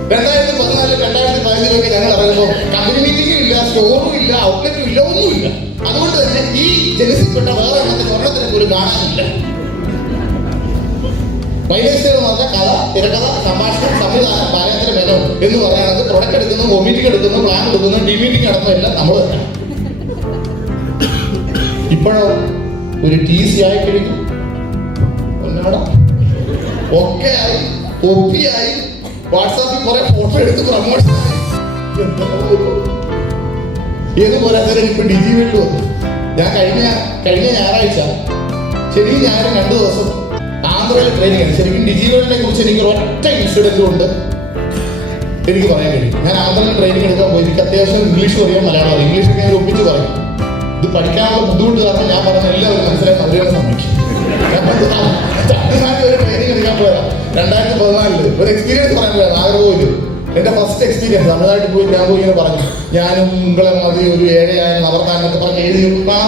2014 2015 ഞങ്ങൾ ഇറങ്ങുമ്പോൾ കമ്പനി മീറ്റിംഗും ഇല്ല, സ്റ്റോറും ഇല്ല, ഔട്ട്ലെറ്റും ഇല്ല, ഒന്നുമില്ല. അതുകൊണ്ട് തന്നെ ഈ ജനസിൽപ്പെട്ട വേറെ എണ്ണത്തിന് ഒരെണ്ണത്തിനെ പോലും കാണാനില്ല. മൈലേജ് എന്ന് പറഞ്ഞാൽ കഥ, തിരക്കഥ, സംഭാഷണം, സംവിധാനം, പാരമ്പര്യ ബലം എന്ന് പറയുന്നത് പ്രൊഡക്റ്റ് എടുക്കുന്നു, മീറ്റിംഗ് എടുക്കുന്നു, പ്ലാൻ എടുക്കുന്നു, ടീം മീറ്റിംഗ് നടന്നു, എല്ലാം നമ്മൾ തന്നെ. ഇപ്പോഴോ ഒരു TC ആയി കഴിഞ്ഞു, ഒക്കെ ആയി, ഒപ്പിയായി, വാട്സാപ്പിൽ കുറെ ഫോട്ടോ എടുത്ത് പ്രമോഷൻ ഏത് പോരാത്തവരെ ഇപ്പൊ ഡിജിവേൾഡ് വന്നു. ഞാൻ കഴിഞ്ഞ ഞായറാഴ്ച ശരി ഞായറും 2 ദിവസം ആന്ധ്രയിൽ ട്രെയിനിങ് ആണ്. ശരിക്കും ഡിജിവേൾഡിനെ കുറിച്ച് എനിക്ക് ഒറ്റ ഇൻസിഡന്റ് കൊണ്ട് എനിക്ക് പറയാൻ കഴിയും. ഞാൻ ആന്ധ്രയിൽ ട്രെയിനിങ് എടുക്കാൻ പോയി. എനിക്ക് അത്യാവശ്യം ഇംഗ്ലീഷ് അറിയാം, മലയാളം അറിയാം. ഇംഗ്ലീഷൊക്കെ ഞാൻ ഒപ്പിച്ച് പറയും. ഇത് പഠിക്കാനുള്ള ബുദ്ധിമുട്ട് കാരണം ഞാൻ പറഞ്ഞ എല്ലാവരും മനസ്സിലാക്കി അവരെയാണ് സമ്മതിക്കും. തമിഴ്നാട്ടിൽ ഒരു ട്രെയിനിങ് എടുക്കാൻ പോയതാ 2014 ഒരു എക്സ്പീരിയൻസ് പറയാൻ പോയത് ആഗ്രഹമില്ല. എന്റെ ഫസ്റ്റ് എക്സ്പീരിയൻസ് തമിഴ്നാട്ടിൽ പോയി ഞാൻ പോയി ഇങ്ങനെ പറഞ്ഞു, ഞാനും നിങ്ങളെ മതി ഒരു 7 നവർക്കാരനൊക്കെ പറഞ്ഞ് എഴുതി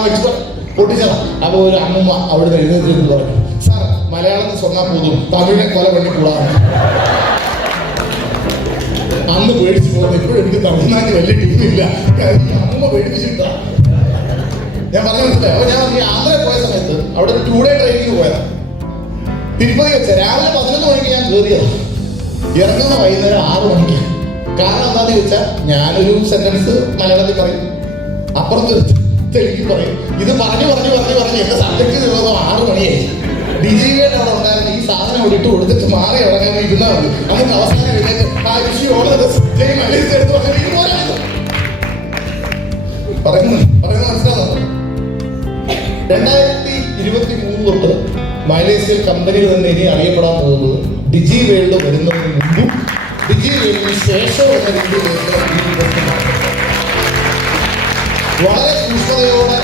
വെച്ച് പൊട്ടിച്ചതാ. അപ്പൊ ഒരു അമ്മൂമ്മ അവിടെ നിന്ന് എഴുന്നേറ്റ് പറഞ്ഞു, സാർ മലയാളത്തിൽ സ്വന്നാ പോതും തമിഴിനെ കൊല പണി കൂടാണ്. അന്ന് പേടിച്ചു പോകുന്നത്. ഇപ്പോഴും എനിക്ക് തമിഴ്നാട്ടിൽ വലിയ ടീമില്ല, അമ്മൂമ്മ പേടിപ്പിച്ചിട്ടാ. ഞാൻ പറഞ്ഞു മനസ്സിലായി. അപ്പൊ ഞാൻ ഈ ആന്ധ്രയിൽ പോയ സമയത്ത് അവിടെ ഒരു 2 day ട്രെയിനിങ് പോയതാണ്. തിരുപ്പതി വെച്ച രാവിലെ 11 മണിക്ക് ഞാൻ കയറിയതാണ്. ഇറങ്ങുന്ന വൈകുന്നേരം 6 മണിക്ക്. കാരണം എന്താണെന്ന് ചോദിച്ചാൽ ഞാനൊരു സെന്റൻസ് മലയാളത്തിൽ പറയും, അപ്പുറത്ത് തെലുങ്കിൽ പറയും. ഇത് പറഞ്ഞു എന്റെ സബ്ജക്ട് തീർന്നത് 6 മണിയായി. ഡിജിവേഡ് അവിടെ ഉണ്ടായിരുന്നു. ഈ സാധനം അവിടെ ഇട്ട് കൊടുത്തിട്ട് മാറി ഇറങ്ങാൻ ഇരുന്നാൽ മതി. നമുക്ക് അവസാനം എഴുന്നേറ്റ് ആ വിഷയോട് എടുത്ത് പറയുന്നത് മനസ്സിലാകുന്നു. 2023 തൊട്ട് മലേഷ്യയിൽ കമ്പനികൾ തന്നെ ഇനി അറിയപ്പെടാൻ പോകുന്നത് ഡിജി വേൾഡ് വരുന്നതിന് മുമ്പും ഡിജി വേൾഡിന് ശേഷവും എന്ന രീതിയിലേക്ക് വളരെ സൂക്ഷ്മതയോടെ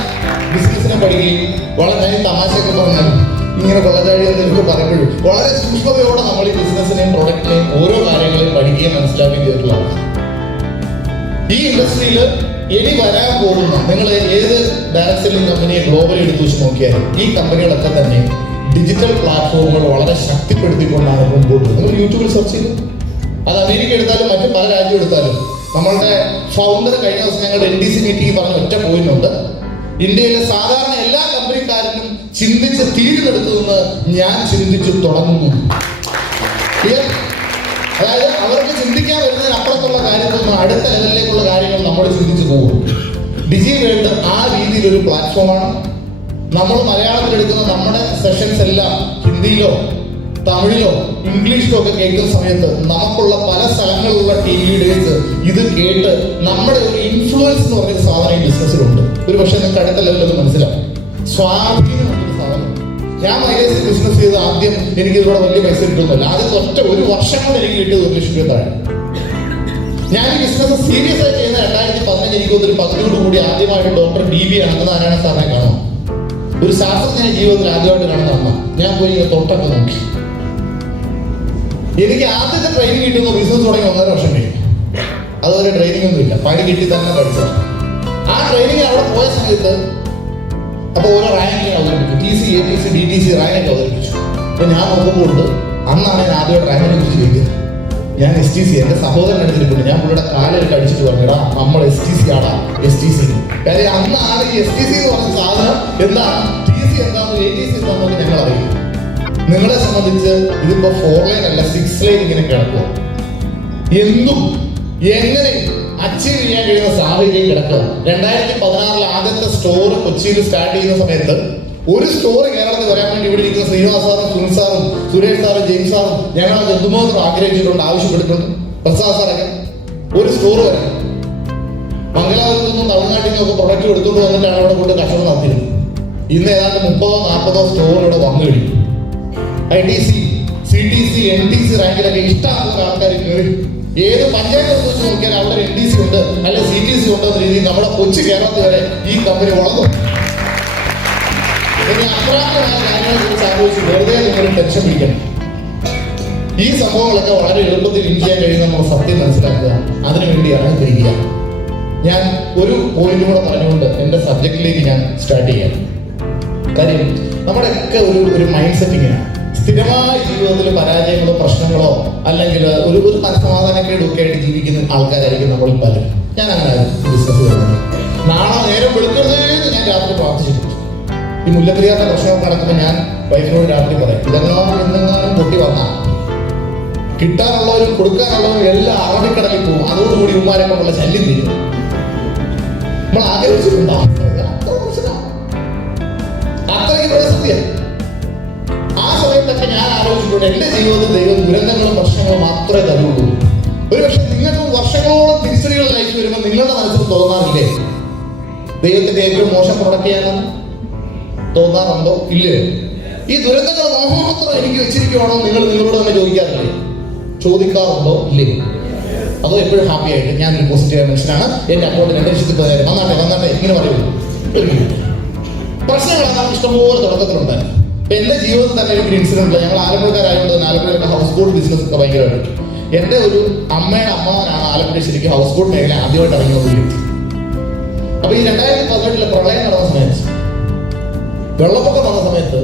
ബിസിനസിനെ പഠിക്കുകയും വളരെ തമാശയൊക്കെ പറഞ്ഞാൽ ഇങ്ങനെ കൊള്ളച്ചാഴി എന്നൊക്കെ പറയുമ്പോഴും വളരെ സൂക്ഷ്മതയോടെ നമ്മൾ ഈ ബിസിനസിനെയും പ്രൊഡക്റ്റിനെയും ഓരോ കാര്യങ്ങളെയും പഠിക്കുകയും മനസ്സിലാക്കുകയും ചെയ്തിട്ടുള്ളതാണ്. ഈ ഇൻഡസ്ട്രിയിൽ ഇനി വരാൻ പോകുന്ന നിങ്ങൾ ഏത് ഡയറക്ട് സെല്ലിംഗ് കമ്പനിയെ ഗ്ലോബലി എടുത്തു വെച്ച് നോക്കിയാലും ഈ കമ്പനികളൊക്കെ തന്നെ ഡിജിറ്റൽ പ്ലാറ്റ്ഫോമുകൾ വളരെ ശക്തിപ്പെടുത്തിക്കൊണ്ടാണ് മുമ്പോട്ട്. നിങ്ങൾ യൂട്യൂബിൽ സെർച്ച് ചെയ്തു, അത് അമേരിക്ക എടുത്താലും മറ്റു പല രാജ്യം എടുത്താലും നമ്മളുടെ ഫൗണ്ടർ കഴിഞ്ഞ ദിവസം ഞങ്ങളുടെ NDC മീറ്റിംഗ് പറഞ്ഞ ഒറ്റ പോയിന്റ്, ഇന്ത്യയിലെ സാധാരണ എല്ലാ കമ്പനിക്കാരനും ചിന്തിച്ച് തീരുന്നെടുത്തുനിന്ന് ഞാൻ ചിന്തിച്ചു തുടങ്ങുന്നു. അതായത് അവർക്ക് ചിന്തിക്കാൻ വരുന്നതിന് അപ്പുറത്തുള്ള കാര്യത്തിൽ നിന്ന് അടുത്ത ലെവലിലേക്കുള്ള കാര്യങ്ങൾ നമ്മൾ ചിന്തിച്ചു പോകും. ഡിജി വേൾഡ് ആ രീതിയിലൊരു പ്ലാറ്റ്ഫോമാണ്. നമ്മൾ മലയാളത്തിൽ എടുക്കുന്ന നമ്മുടെ സെഷൻസ് എല്ലാം ഹിന്ദിയിലോ തമിഴിലോ ഇംഗ്ലീഷിലോ ഒക്കെ കേൾക്കുന്ന സമയത്ത് നമുക്കുള്ള പല സ്ഥലങ്ങളിലുള്ള ടീം ലീഡേഴ്സ് ഇത് കേട്ട് നമ്മുടെ ഒരു ഇൻഫ്ലുവൻസ് എന്ന് പറഞ്ഞൊരു സാധനം ഈ ബിസിനസ്സിലുണ്ട്. ഒരു പക്ഷേ നിങ്ങൾക്ക് അടുത്ത ലെവലിൽ അത് മനസ്സിലാവും. സ്വാധീനം എന്നൊരു സാധനം. ഞാൻ മൈലേജിൽ ബിസിനസ് ചെയ്ത് ആദ്യം എനിക്ക് ഇതിലൂടെ വലിയ പൈസ കിട്ടുന്നില്ല. ആദ്യത്തെ ഒറ്റ 1 വർഷം കൊണ്ട് എനിക്ക് കിട്ടിയത് 1 ലക്ഷം രൂപ താഴെ. ഞാൻ ഈ ബിസിനസ് സീരിയസ് ആയി ചെയ്യുന്ന 2015 എനിക്ക് ഒരു 10 കൂടി ആദ്യമായിട്ട് ഡോക്ടർ DB നാരായണ സാറിനെ കാണാം. ഒരു ശാസ്ത്രജ്ഞ ജീവിതത്തിൽ ആദ്യമായിട്ട് കാണുന്ന അമ്മ. ഞാൻ പോയി ഇങ്ങനെ തൊട്ടൊക്കെ നോക്കി. എനിക്ക് ആദ്യത്തെ ട്രെയിനിങ് കിട്ടുന്ന ബിസിനസ് തുടങ്ങി 1.5 വർഷം കഴിഞ്ഞു. അതുവരെ ട്രെയിനിങ് ഒന്നും ഇല്ല, പണി കിട്ടി തന്നെ പഠിച്ചത്. ആ ട്രെയിനിങ് അവിടെ പോയ സമയത്ത് അപ്പോൾ ഓരോ റാങ്കിങ് അവതരിപ്പിച്ചു. TC, ATC, DTC റാങ്ക് അവതരിപ്പിച്ചു. അപ്പൊ ഞാൻ നോക്കുമ്പോൾ അന്നാണ് ഞാൻ ആദ്യമായിട്ട് റാങ്കിനെ കുറിച്ച് ചോദിക്കുന്നത്. ഞാൻ STC എന്റെ സഹോദരൻ എടുത്തിട്ടുണ്ട്. ഞാൻ പുള്ളിയുടെ കാലിലൊക്കെ അടിച്ചിട്ട് പറഞ്ഞിടാ നമ്മൾ STC ആടാ STC. കാര്യം അന്നാണ് ഈ STC എന്ന് പറഞ്ഞ സാധനം എന്താണ്, TC എന്താണെന്ന് ATC എന്താണെന്നൊക്കെ ഞങ്ങൾ അറിയും. നിങ്ങളെ സംബന്ധിച്ച് ഇതിപ്പോ 4 ലൈൻ അല്ല 6 ലൈൻ ഇങ്ങനെ കിടക്കുക. എന്തും എങ്ങനെ അച്ചീവ് ചെയ്യാൻ കഴിയുന്ന സാഹചര്യം കിടക്കുക. 2016 ആദ്യത്തെ സ്റ്റോർ കൊച്ചിയിൽ സ്റ്റാർട്ട് ചെയ്യുന്ന സമയത്ത് ഒരു സ്റ്റോർ കേരളത്തിൽ വരാൻ വേണ്ടി ഇവിടെ ഇരിക്കുന്ന ശ്രീനിവാസ് സാറും സുനിൽ സാറും സുരേഷ് സാറും ജെയിംസ് സാറും ഞങ്ങൾ അത് എന്തുമാത്രം ആഗ്രഹിച്ചിട്ടുണ്ട്, ആവശ്യപ്പെട്ടിട്ടുണ്ട്. പ്രസാദ് സാറൊക്കെ ഒരു സ്റ്റോർ വരാം. മംഗലാപുരത്തു നിന്നും തമിഴ്നാട്ടിൽ നിന്നൊക്കെ പ്രൊഡക്റ്റ് എടുത്തുകൊണ്ട് വന്നിട്ടാണ് അവിടെ കൊണ്ട് കച്ചവടം നടത്തിയിരുന്നത്. ഇന്ന് ഏതാണ്ട് 30-40 സ്റ്റോർ ഇവിടെ വന്നു കഴിഞ്ഞു. ITC, CTC, NTC റാങ്കിലൊക്കെ ഇഷ്ടമാകുന്ന ആൾക്കാർ കയറി ഏത് പഞ്ചായത്ത് വെച്ച് നോക്കിയാൽ അവിടെ NTC ഉണ്ട് അല്ലെ CTC ഉണ്ടെന്ന രീതിയിൽ നമ്മുടെ കൊച്ചു കേരളത്തിൽ വരെ ഈ കമ്പനി വളർന്നു. ഇനി അപ്രാപ്തമായ കാര്യങ്ങളെ കുറിച്ച് ആലോചിച്ച് വെറുതെ നിങ്ങൾ ടെൻഷൻ പിടിക്കണം. ഈ സംഭവങ്ങളൊക്കെ വളരെ എളുപ്പത്തിൽ ലിങ്ക് ചെയ്യാൻ കഴിയുന്ന നമ്മൾ സത്യം മനസ്സിലാക്കുക, അതിനുവേണ്ടി ഇറങ്ങിത്തിരിക്കുക. ഞാൻ ഒരു പോയിന്റ് കൂടെ പറഞ്ഞുകൊണ്ട് എന്റെ സബ്ജക്റ്റിലേക്ക് ഞാൻ സ്റ്റാർട്ട് ചെയ്യാം. കാര്യം നമ്മുടെയൊക്കെ ഒരു മൈൻഡ് സെറ്റിങ്ങിനാണ്. സ്ഥിരമായ ജീവിതത്തിൽ പരാജയങ്ങളോ പ്രശ്നങ്ങളോ അല്ലെങ്കിൽ ഒരു മനസ്സമാധാനക്കേടും ഒക്കെ ആയിട്ട് ജീവിക്കുന്ന ആൾക്കാരായിരിക്കും നമ്മളിൽ പലരും. ഞാൻ അങ്ങനെ ബിസിനസ് വരുന്നത്. നാളെ നേരം വെളുക്കരുതെന്ന് ഞാൻ രാത്രി പ്രാർത്ഥിച്ചിട്ടുണ്ട്. ഈ മുല്ലപ്പെരിയാറിന്റെ പ്രശ്നമൊക്കെ നടക്കുമ്പോൾ ഞാൻ വൈഫിനോട് രാത്രി പറയും, ഇതെങ്ങാനും എന്തെങ്കിലും പൊട്ടി വന്നാൽ കിട്ടാനുള്ളവരും കൊടുക്കാനുള്ളവരും എല്ലാം അറബിക്കടലിൽ പോകും. അതോടുകൂടി ഉമ്മാരെ കൊണ്ടുള്ള ശല്യം തീരും. നമ്മൾ ആഗ്രഹിച്ചിട്ടുണ്ടോ? അത്രയ്ക്ക് സത്യം. ആ സമയത്തൊക്കെ ഞാൻ ആലോചിച്ചിട്ടുണ്ട്, എന്റെ ജീവിതത്തിൽ ദൈവം ദുരന്തങ്ങളും പ്രശ്നങ്ങളും മാത്രമേ തരുള്ളൂ. ഒരുപക്ഷെ നിങ്ങൾക്ക് വർഷങ്ങളോളം തിരിച്ചടികൾ ലൈഫ് വരുമ്പോൾ നിങ്ങളുടെ മനസ്സിൽ തോന്നാറില്ലേ ദൈവത്തിന്റെ ഏറ്റവും മോശം പ്രൊഡക്റ്റ് ചെയ്യാനാണ്? തോന്നാറുണ്ടോ? ഇല്ലേ? ഈ ദുരന്തങ്ങൾ മാത്രം എനിക്ക് വെച്ചിരിക്കുവാണോ നിങ്ങൾ നിങ്ങളോട് തന്നെ ചോദിക്കാറില്ലേ? ചോദിക്കാറുണ്ടോ? ഇല്ലേ? അതോ എപ്പോഴും ഹാപ്പി ആയിട്ട് ഞാനൊരു പോസിറ്റീവ് മനുഷ്യനാണ്, എന്റെ അക്കൗണ്ടിൽ 2 ലക്ഷത്തിൽ വന്നാട്ടെ ഇങ്ങനെ പറയുള്ളൂ? പ്രശ്നങ്ങളാണ് ഇഷ്ടംപോലെ തുടക്കത്തിലുണ്ടായിരുന്നു. ഇപ്പൊ എന്റെ ജീവിതത്തിൽ തന്നെ ഒരു ഇൻസിഡന്റ്. ഞങ്ങൾ ആലപ്പുഴക്കാരായതുകൊണ്ട് തന്നെ ആലപ്പുഴയുടെ ഹൗസ് ബോട്ട് ബിസിനസ് ഒക്കെ ഭയങ്കരമായിട്ട്. എന്റെ ഒരു അമ്മയുടെ അമ്മാവനാണ് ആലപ്പുഴ ശരിക്കും ഹൗസ് ബോട്ട് മേഖല ആദ്യമായിട്ട് ഇറങ്ങിയ ഒരു വ്യക്തി. അപ്പൊ ഈ 2018 പ്രളയം നടന്ന സമയത്ത്, വെള്ളപ്പൊക്കം വന്ന സമയത്ത്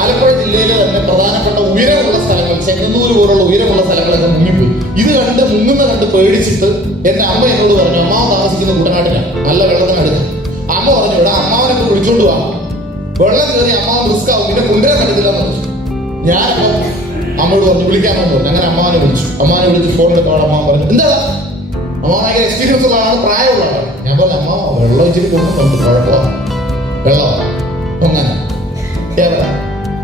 ആലപ്പുഴ ജില്ലയിലെ തന്നെ പ്രധാനപ്പെട്ട ഉയരമുള്ള സ്ഥലങ്ങൾ, ചെങ്ങന്നൂർ പോലുള്ള ഉയരമുള്ള സ്ഥലങ്ങളൊക്കെ മുങ്ങിപ്പോയി. ഇത് മുങ്ങുന്ന കണ്ട് പേടിച്ചിട്ട് എന്റെ അമ്മ എന്നോട് പറഞ്ഞു, അമ്മാവൻ താമസിക്കുന്ന കുട്ടനാട്ടിലാണ്, നല്ല വെള്ളത്തിനടുത്ത്. അമ്മ പറഞ്ഞു, ഇവിടെ അമ്മാവനൊക്കെ വിളിച്ചോണ്ട് പോവാ, വെള്ളം കയറി അമ്മാവൻ റിസ്ക് ആവും, പിന്നെ കൊണ്ടുവരാൻ പറ്റത്തില്ലെന്ന് പറഞ്ഞു. ഞാനിപ്പോ അമ്മയോട് പറഞ്ഞു വിളിക്കാമെന്ന് പറഞ്ഞു. അങ്ങനെ അമ്മാവനെ വിളിച്ചു. അമ്മാവനെ വിളിച്ച് ഫോൺ എടുത്തോളം അമ്മാവൻ പറഞ്ഞു, എന്താ അമ്മ ഭയങ്കര എക്സ്പീരിയൻസ് ഉള്ള ആളാണ്, പ്രായമുള്ള ആളാണ്. ഞാൻ പറഞ്ഞു, അമ്മ വെള്ളം ഇച്ചിരി കൊണ്ടുണ്ട്, കുഴപ്പമാണ്, വെള്ളമാണ് അങ്ങനെ എവിടെ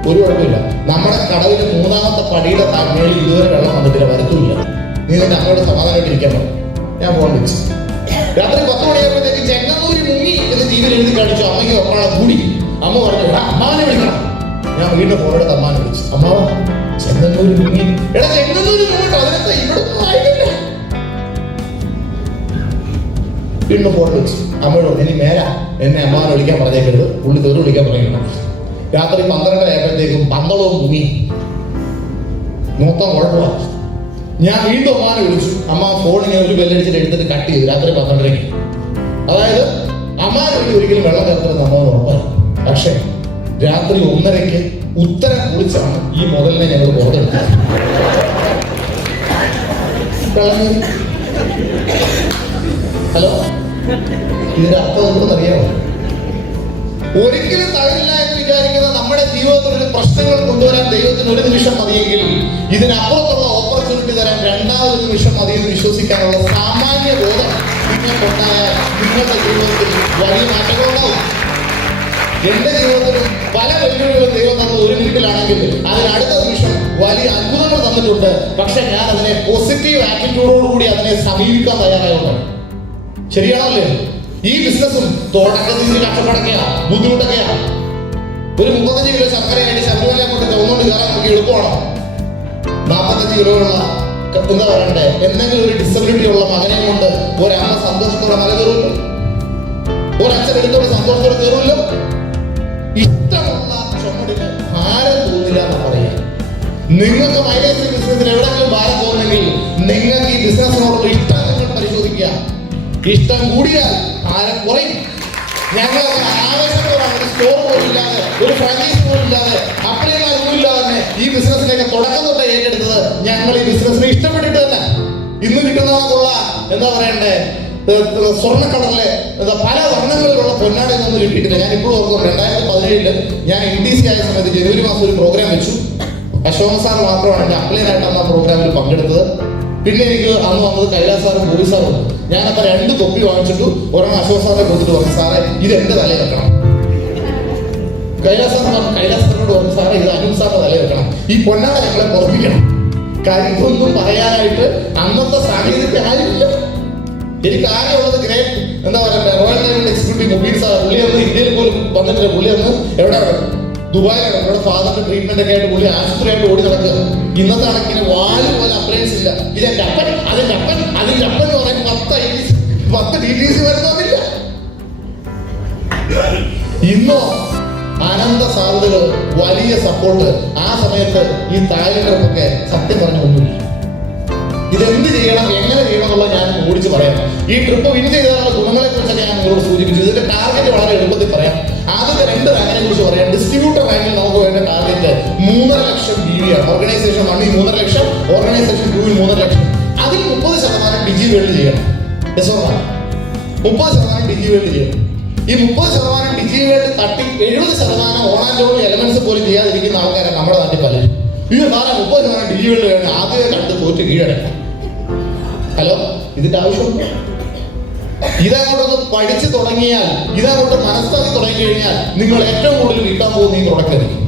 ഒരു കുഴപ്പമില്ല. നമ്മുടെ കടവിന് 3ാമത്തെ പടിയുടെ മേളിൽ ഇതുവരെ വെള്ളം വന്നിട്ടില്ല, വരത്തുമില്ല. നീ നിന്റെ അമ്മയോട് സമാധാനമായിട്ടിരിക്കാൻ പറഞ്ഞു. ഞാൻ ഫോൺ വിളിച്ചു. രാത്രി 10 മണിയാകുമ്പോഴത്തേക്ക് ചെങ്ങന്നൂര് മുങ്ങി എന്ന് ടിവിയിൽ എഴുതി കാണിച്ചു. അമ്മയ്ക്ക് ഒരാളെ കൂടി. അമ്മ പറഞ്ഞു, എടാ അമ്മാവനെ വിളിക്കണം. ഞാൻ വീണ്ടും ഫോണെടുത്ത് അമ്മാനെ വിളിച്ചു. അമ്മാവ ചെങ്ങന്നൂര് മുങ്ങി. എടാ ചെങ്ങന്നൂര് മുങ്ങിട്ടോ, അതിനകത്ത് ഇവിടെ ആയിട്ടില്ല. വീണ്ടും ഫോൺ വിളിച്ചു. അമ്മയോട് ഇനി മേല എന്നെ അമ്മാവനെ വിളിക്കാൻ പറഞ്ഞേക്കരുത്, പുള്ളി തെറി വിളിക്കാൻ പറഞ്ഞിട്ടുണ്ട്. രാത്രി 12 ആയപ്പോഴത്തേക്കും പന്തളവും മുങ്ങി, മൊത്തം കുഴപ്പമാണ്. ഞാൻ വീണ്ടും അമ്മാനെ വിളിച്ചു. അമ്മ ഫോണിങ്ങനെ ഒരു ബെല്ലടിച്ചിട്ട് എടുത്തിട്ട് കട്ട് ചെയ്തു. രാത്രി 12 അതായത് അമ്മാനെ വേണ്ടി ഒരിക്കലും വെള്ളം കയറുന്നത് അമ്മാവന് ഉറപ്പാണ്. പക്ഷെ രാത്രി 1:30 ഉത്തരം കുളിച്ചാണ് ഈ മുതലിനെ ഞങ്ങൾ പുറത്തെടുത്തത്. ഹലോ, ഇതിന്റെ അർത്ഥം എന്തെന്നറിയാമോ? ഒരിക്കലും തകരില്ല എന്ന് വിചാരിക്കുന്ന നമ്മുടെ ജീവിതത്തിൽ ഒരു പ്രശ്നങ്ങൾ കൊണ്ടുവരാൻ ദൈവത്തിന് ഒരു നിമിഷം മതിയെങ്കിൽ ഇതിനപ്പുറത്തുള്ള ഓപ്പർച്യൂണിറ്റി തരാൻ 2ാമതൊരു നിമിഷം മതി എന്ന് വിശ്വസിക്കാനുള്ള സാമാന്യ ബോധം നിങ്ങൾക്കുണ്ടായാൽ നിങ്ങളുടെ ജീവിതത്തിൽ വലിയ മാറ്റങ്ങളുണ്ടാവും. എന്റെ ജീവിതത്തിലും പല വെല്ലുവിളികളും ദൈവം തന്നത് 1 മിനിറ്റിലാണെങ്കിൽ അതിനടുത്ത നിമിഷം വലിയ അത്ഭുതങ്ങൾ തന്നിട്ടുണ്ട്. പക്ഷെ ഞാൻ അതിനെ പോസിറ്റീവ് ആറ്റിറ്റ്യൂഡോടുകൂടി അതിനെ സമീപിക്കാൻ തയ്യാറായുണ്ട്. ശരിയാണല്ലേ? ഈ ബിസിനസ്സും തുടക്കത്തിൽ കഷ്ടപ്പെടൊക്കെയാ, ബുദ്ധിമുട്ടൊക്കെയാ. ഒരു 35 കിലോ ശർക്കരയായിട്ട് ശബരിമല കൊണ്ട് ഒന്നുകൊണ്ട് കയറാൻ നമുക്ക് എളുപ്പമാണ്. 45 കിലോയുള്ള എന്താ പറയണ്ടേ, എന്തെങ്കിലും ഒരു ഡിസബിലിറ്റി ഉള്ള മകനെ കൊണ്ട് ഒരമ്മ സന്തോഷത്തോടെ മല കയറുമല്ലോ, ഒരച്ഛൻ എടുത്തോടെ സന്തോഷത്തോടെ കയറുമല്ലോ. ഇഷ്ടമുള്ള ചുമടിന് ഭാരം തോന്നില്ല എന്ന് പറയാം. നിങ്ങൾക്ക് മൈലേജ് ബിസിനസ്സിൽ എവിടെയെങ്കിലും ഭാരം തോന്നുന്നെങ്കിൽ നിങ്ങൾക്ക് ഈ ബിസിനസ്സിനോടുള്ള ഇഷ്ടം നിങ്ങൾ പരിശോധിക്കുക. ഇഷ്ടം കൂടിയാൽ ഭാരം കുറയും. ഞങ്ങൾ ആവേശത്തോടാണ് ഒരു സ്റ്റോർ പോലും ഇല്ലാതെ, ഒരു ഫ്രാഞ്ചൈസി പോലും ഇല്ലാതെ, അപ്ലൈകൾ ഒന്നും ഇല്ലാതെ തന്നെ ഈ ബിസിനസ്സിലേക്ക് തുടക്കം തൊട്ട് ഏറ്റെടുത്തത്. ഞങ്ങൾ ഈ ബിസിനസ്സിനെ ഇഷ്ടപ്പെട്ടിട്ട് തന്നെ. ഇന്ന് കിട്ടുന്നവർക്കുള്ള എന്താ പറയണ്ടേ, സ്വർണ്ണക്കടലിലെ പല വർണ്ണങ്ങളിലുള്ള പൊന്നാടയൊന്നും കിട്ടിയിട്ടില്ല. ഞാൻ ഇപ്പോഴും ഓർക്കുന്നു, 2017 ഞാൻ NTC ആയ സമയത്ത് ജനുവരി മാസം ഒരു പ്രോഗ്രാം വെച്ചു. അശോക സാർ മാത്രമാണ് എന്റെ അപ്ലൈനായിട്ടാണ് ആ പ്രോഗ്രാമിൽ പങ്കെടുത്തത്. പിന്നെ എനിക്ക് അന്ന് വന്നത് കൈലാസ് സാറും ബോബി സാറും. ഞാനപ്പോൾ 2 തൊപ്പി വാങ്ങിച്ചിട്ടു. ഒരെണ്ണം അശോക് സാറിനെ കൊടുത്തിട്ട് പറഞ്ഞു, സാറേ ഇത് എന്റെ തലയിൽ വെക്കണം. കൈലാസ് സാറിനോട് പറഞ്ഞു, സാറേ ഇത് അനൂപ് സാറിന്റെ തലയിൽ വെക്കണം. ഈ പൊന്നാട ഞങ്ങളെ പുറപ്പിക്കണം. കാര്യം ഇതൊന്നും പറയാനായിട്ട് അന്നത്തെ സാഹചര്യത്തിൽ ആരുമില്ല. എനിക്ക് ആകെയുള്ളത് ഗ്രേറ്റ് എന്താ പറയണ്ടേ, റോയൽ നേവിയുടെ എക്സിക്യൂട്ടീവ് മുബീർ സാർ. പുള്ളി അന്ന് ഇന്ത്യയിൽ പോലും വന്നിട്ടില്ല. പുള്ളി അന്ന് എവിടെയാണ്, ദുബായിലാണ്. ഇവിടെ ഫാദറിന്റെ ട്രീറ്റ്മെന്റ് ഒക്കെ ആയിട്ട് പുള്ളി ആശുപത്രിയായിട്ട് ഓടി നടക്കുക. ഇന്നത്തെ കണക്കിന് വാല് പോലെ അപ്ലയൻസ് ഇല്ല. ഇതിന്റെ അപ്പൻ അതിന്റെ അപ്പൻ അതിന്റെ അപ്പൻ എന്ന് പറയാൻ 10 DTC വരുന്നില്ല. ഇന്നോ അനന്ത സാധ്യതകൾ, വലിയ സപ്പോർട്ട്. ആ സമയത്ത് ഈ താരങ്ങൾക്കൊക്കെ സത്യം പറഞ്ഞ ഒന്നുമില്ല. ഇതെന്ത് ചെയ്യണം, എങ്ങനെ ചെയ്യണം എന്നുള്ളത് ഞാൻ ഓടിച്ച് പറയാം. ഈ ട്രിപ്പ് വിൻ ചെയ്തതിനുള്ള ഗുണങ്ങളെ കുറിച്ചൊക്കെ ഞാൻ നിങ്ങളോട് സൂചിപ്പിച്ചു. ഇതിന്റെ ടാർഗറ്റ് വളരെ എളുപ്പത്തിൽ പറയാം. ആദ്യത്തെ 2 റാങ്കിനെ കുറിച്ച് പറയാം. ഡിസ്ട്രിബ്യൂട്ടർ റാങ്കിൽ നമുക്ക് വേണ്ട ടാർഗറ്റ് 3.5 ലക്ഷം DV ആണ്. ഓർഗനൈസേഷൻ 1 3.5 ലക്ഷം, ഓർഗനൈസേഷൻ 2 3.5 ലക്ഷം. അതിൽ 30% ഡിജി വേൾഡ് ചെയ്യണം. 30% ഡിജി വേൾഡ് ചെയ്യണം. ഈ 30% ഡിജി വേൾഡ് തട്ടി 70% ഓണാൻഡോളും എലമെന്റ്സ് പോലും ചെയ്യാതിരിക്കുന്ന ആൾക്കാരെ നമ്മുടെ നാട്ടിൽ പലരും. ഈ സാറേ 30% ഡിജി വേൾഡ് വേണം, ആദ്യമേ കണ്ട് തോറ്റ് കീഴടക്കാം. ഹലോ, ഇതിന്റെ ആവശ്യമുണ്ട്. ഇതങ്ങോട്ടൊന്ന് പഠിച്ചു തുടങ്ങിയാൽ, ഇതങ്ങോട്ട് മനസ്സിലാക്കി തുടങ്ങി കഴിഞ്ഞാൽ നിങ്ങൾ ഏറ്റവും കൂടുതൽ കിട്ടാൻ പോകുന്ന ഈ പ്രൊഡക്റ്റായിരിക്കും.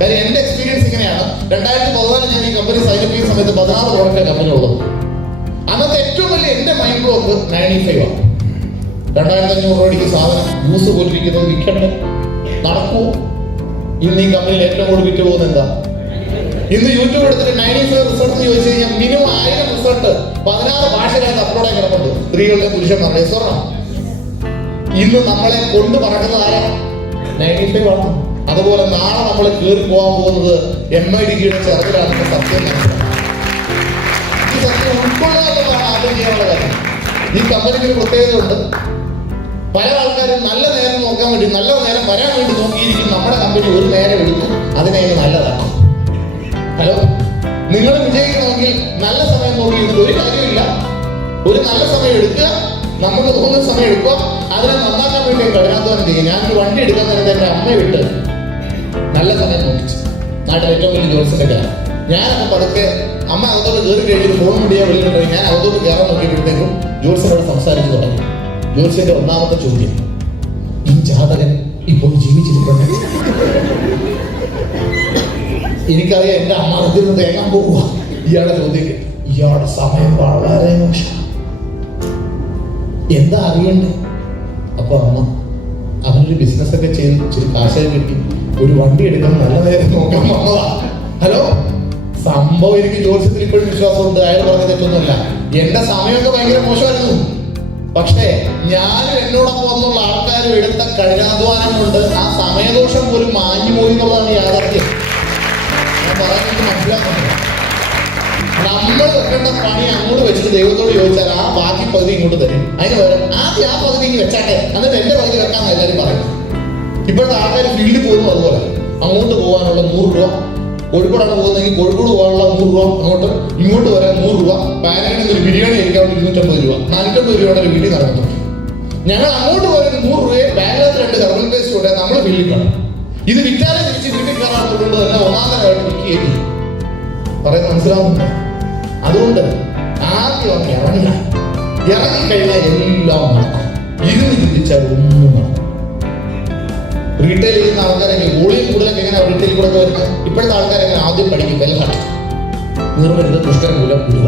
കാര്യം എന്റെ എക്സ്പീരിയൻസ് ഇങ്ങനെയാണ്. 2014 ഞാൻ ഈ കമ്പനി സൈനപ്പ് ചെയ്യുന്ന സമയത്ത് 16 പ്രോഡക്റ്റ് കമ്പനി ഉള്ളത്. അന്നത്തെ ഏറ്റവും വലിയ എന്റെ മൈൻഡ് ബ്ലോക്ക് 95 ആണ്. 2500 രൂപയ്ക്ക് സാധനം യൂസ് പോലിരിക്കുന്നത് വിൽക്കണ്ടേ, നടക്കുമോ? ഇന്ന് ഈ കമ്പനിയിൽ ഏറ്റവും കൂടുതൽ വിറ്റ് പോകുന്നത് എന്താ? ഇന്ന് യൂട്യൂബ് എടുത്തിട്ട് 95 റിസൾട്ട് ചോദിച്ചു കഴിഞ്ഞാൽ മിനിമം 1000 റിസൾട്ട് 16 ഭാഷകളായിട്ട് അപ്ലോഡ് ആയി കിടപ്പുണ്ട്. സ്ത്രീകളുടെ പുരുഷന്മാരുടെ സ്വർണ്ണം. ഇന്ന് നമ്മളെ കൊണ്ട് പറക്കുന്നത് ആരാ? 95 ആണ്. അതുപോലെ നാളെ നമ്മൾ കയറി പോകാൻ പോകുന്നത് MIDGയുടെ ചെറുതിലാണെന്ന് സത്യം മനസ്സിലാക്കാം. ഈ സത്യം ഉൾക്കൊള്ളാത്തതാണ് ആദ്യം ചെയ്യാനുള്ള കാര്യം. ഈ കമ്പനിക്ക് ഒരു പ്രത്യേകതയുണ്ട്. പല ആൾക്കാരും നല്ല നേരം നോക്കാൻ വേണ്ടി, നല്ല നേരം വരാൻ വേണ്ടി നോക്കിയിരിക്കും. നമ്മുടെ കമ്പനി ഒരു നേരം എടുക്കും, അതിനെ നല്ലതാക്കും. ഹലോ, നിങ്ങൾ വിജയിക്കണമെങ്കിൽ നല്ല സമയം നോക്കിയിരുന്നിട്ട് ഒരു കാര്യമില്ല. ഒരു നല്ല സമയം എടുക്കുക, നമുക്ക് തോന്നുന്ന സമയം എടുക്കുക, അതിനെ നന്നാക്കാൻ വേണ്ടി കഠിനാധ്വാനം ചെയ്യുക. ഞാനൊരു വണ്ടി എടുക്കാൻ നേരത്തെ എൻ്റെ അമ്മയെ വിട്ട് നല്ല സമയം നോക്കിച്ചു. നാട്ടിൽ ഏറ്റവും വലിയ ജോത്സ്യന്റെ കയറാം. ഞാനൊക്കെ പതുക്കെ അമ്മ അകത്തോട്ട് കയറി കഴിഞ്ഞിട്ട് ഫോൺ മുടിയാ വെളിയിലുണ്ടെങ്കിൽ ഞാൻ അകത്തോട്ട് കയറാൻ നോക്കിയപ്പോഴത്തേക്കും ജോത്സ്യനോട് സംസാരിച്ച് തുടങ്ങി. ജോത്സ്യന്റെ ഒന്നാമത്തെ ചോദ്യം, ഈ ജാതകൻ ഇപ്പോൾ ജീവിച്ചിരിപ്പുണ്ട്? എനിക്കറിയാം എന്റെ അമ്മ അതിൽ നിന്ന് തേങ്ങാൻ പോവുക. ഇയാളുടെ ചോദ്യം, ഇയാളുടെ സമയം വളരെ മോശം, എന്താ അറിയണ്ടേ? അപ്പൊ അമ്മ, അവനൊരു ബിസിനസ് ഒക്കെ ചെയ്ത് ഇച്ചിരി കാശൊക്കെ കിട്ടി ഒരു വണ്ടി എടുക്കണം, നല്ല നേരം നോക്കാൻ വന്നതാ. ഹലോ, സംഭവം എനിക്ക് ജോത്സ്യത്തിൽ ഇപ്പോഴും വിശ്വാസമുണ്ട്. അയാൾ പറഞ്ഞ തെറ്റൊന്നുമല്ല. എന്റെ സമയമൊക്കെ ഭയങ്കര മോശമായിരുന്നു. പക്ഷേ ഞാനും എന്നോടൊപ്പം വന്നുള്ള ആൾക്കാരും എടുത്ത കഠിനാധ്വാനം കൊണ്ട് ആ സമയദോഷം പോലും മാഞ്ഞു പോയി എന്നുള്ളതാണ് യാഥാർത്ഥ്യം. ഞാൻ പറയുന്നത് മനസ്സിലാക്കുന്നില്ല. നമ്മൾ വെക്കേണ്ട പണി അങ്ങോട്ട് വെച്ചിട്ട് ദൈവത്തോട് ചോദിച്ചാൽ ആ ബാക്കി പകുതി ഇങ്ങോട്ട് തരും. അതിന് പകരം ആദ്യം ആ പകുതി ഇങ്ങനെ വെച്ചാട്ടെ, എന്നിട്ട് എന്റെ പകുതി വെക്കാന്ന് എല്ലാവരും പറയും. ഇപ്പോഴത്തെ ആൾക്കാർ ഫീൽഡിൽ പോകുന്നു അതുപോലെ. അങ്ങോട്ട് പോകാനുള്ള 100 രൂപ, കോഴിക്കോടാണ് പോകുന്നതെങ്കിൽ കോഴിക്കോട് പോകാനുള്ള 100 രൂപ, അങ്ങോട്ട് ഇങ്ങോട്ട് വരാൻ 100 രൂപ, പാരഗണിൽ ഒരു ബിരിയാണി കഴിക്കാൻ 250 രൂപ, 450 രൂപയുടെ ഒരു വീട്ടിൽ നടന്നു. ഞങ്ങൾ അങ്ങോട്ട് പോയാൽ 100 രൂപയെ ബാങ്കിനകത്ത് 2 കർമ്മൽ പേസ്റ്റ് കൊണ്ടേ നമ്മൾ ഫീൽഡിൽ കാണും. ഇത് വിറ്റാലെ തിരിച്ച് വീട്ടിൽ കയറാറുള്ളത് തന്നെ ഒന്നാമതായിട്ട് വിൽക്കുകയും പറയുന്നത് മനസ്സിലാവുന്നുണ്ട്. അതുകൊണ്ട് ആദ്യം അങ്ങ് ഇറങ്ങിക്കഴിഞ്ഞാൽ എല്ലാം നടക്കും. ഇരുന്ന് ചിന്തിച്ചാൽ ഒന്നും നടക്കും. റീറ്റെയിൽ ചെയ്യുന്ന ആൾക്കാരെങ്കിൽ വോളിയം കൂടുതലൊക്കെ എങ്ങനെ റീറ്റെയിൽ കൂടെ വരുന്നത്? ഇപ്പോഴത്തെ ആൾക്കാരെങ്ങനെ ആദ്യം പഠിക്കും വെല്ലം നിർവരുത്, ദുഷ്കരമൂലം ഉരുവ,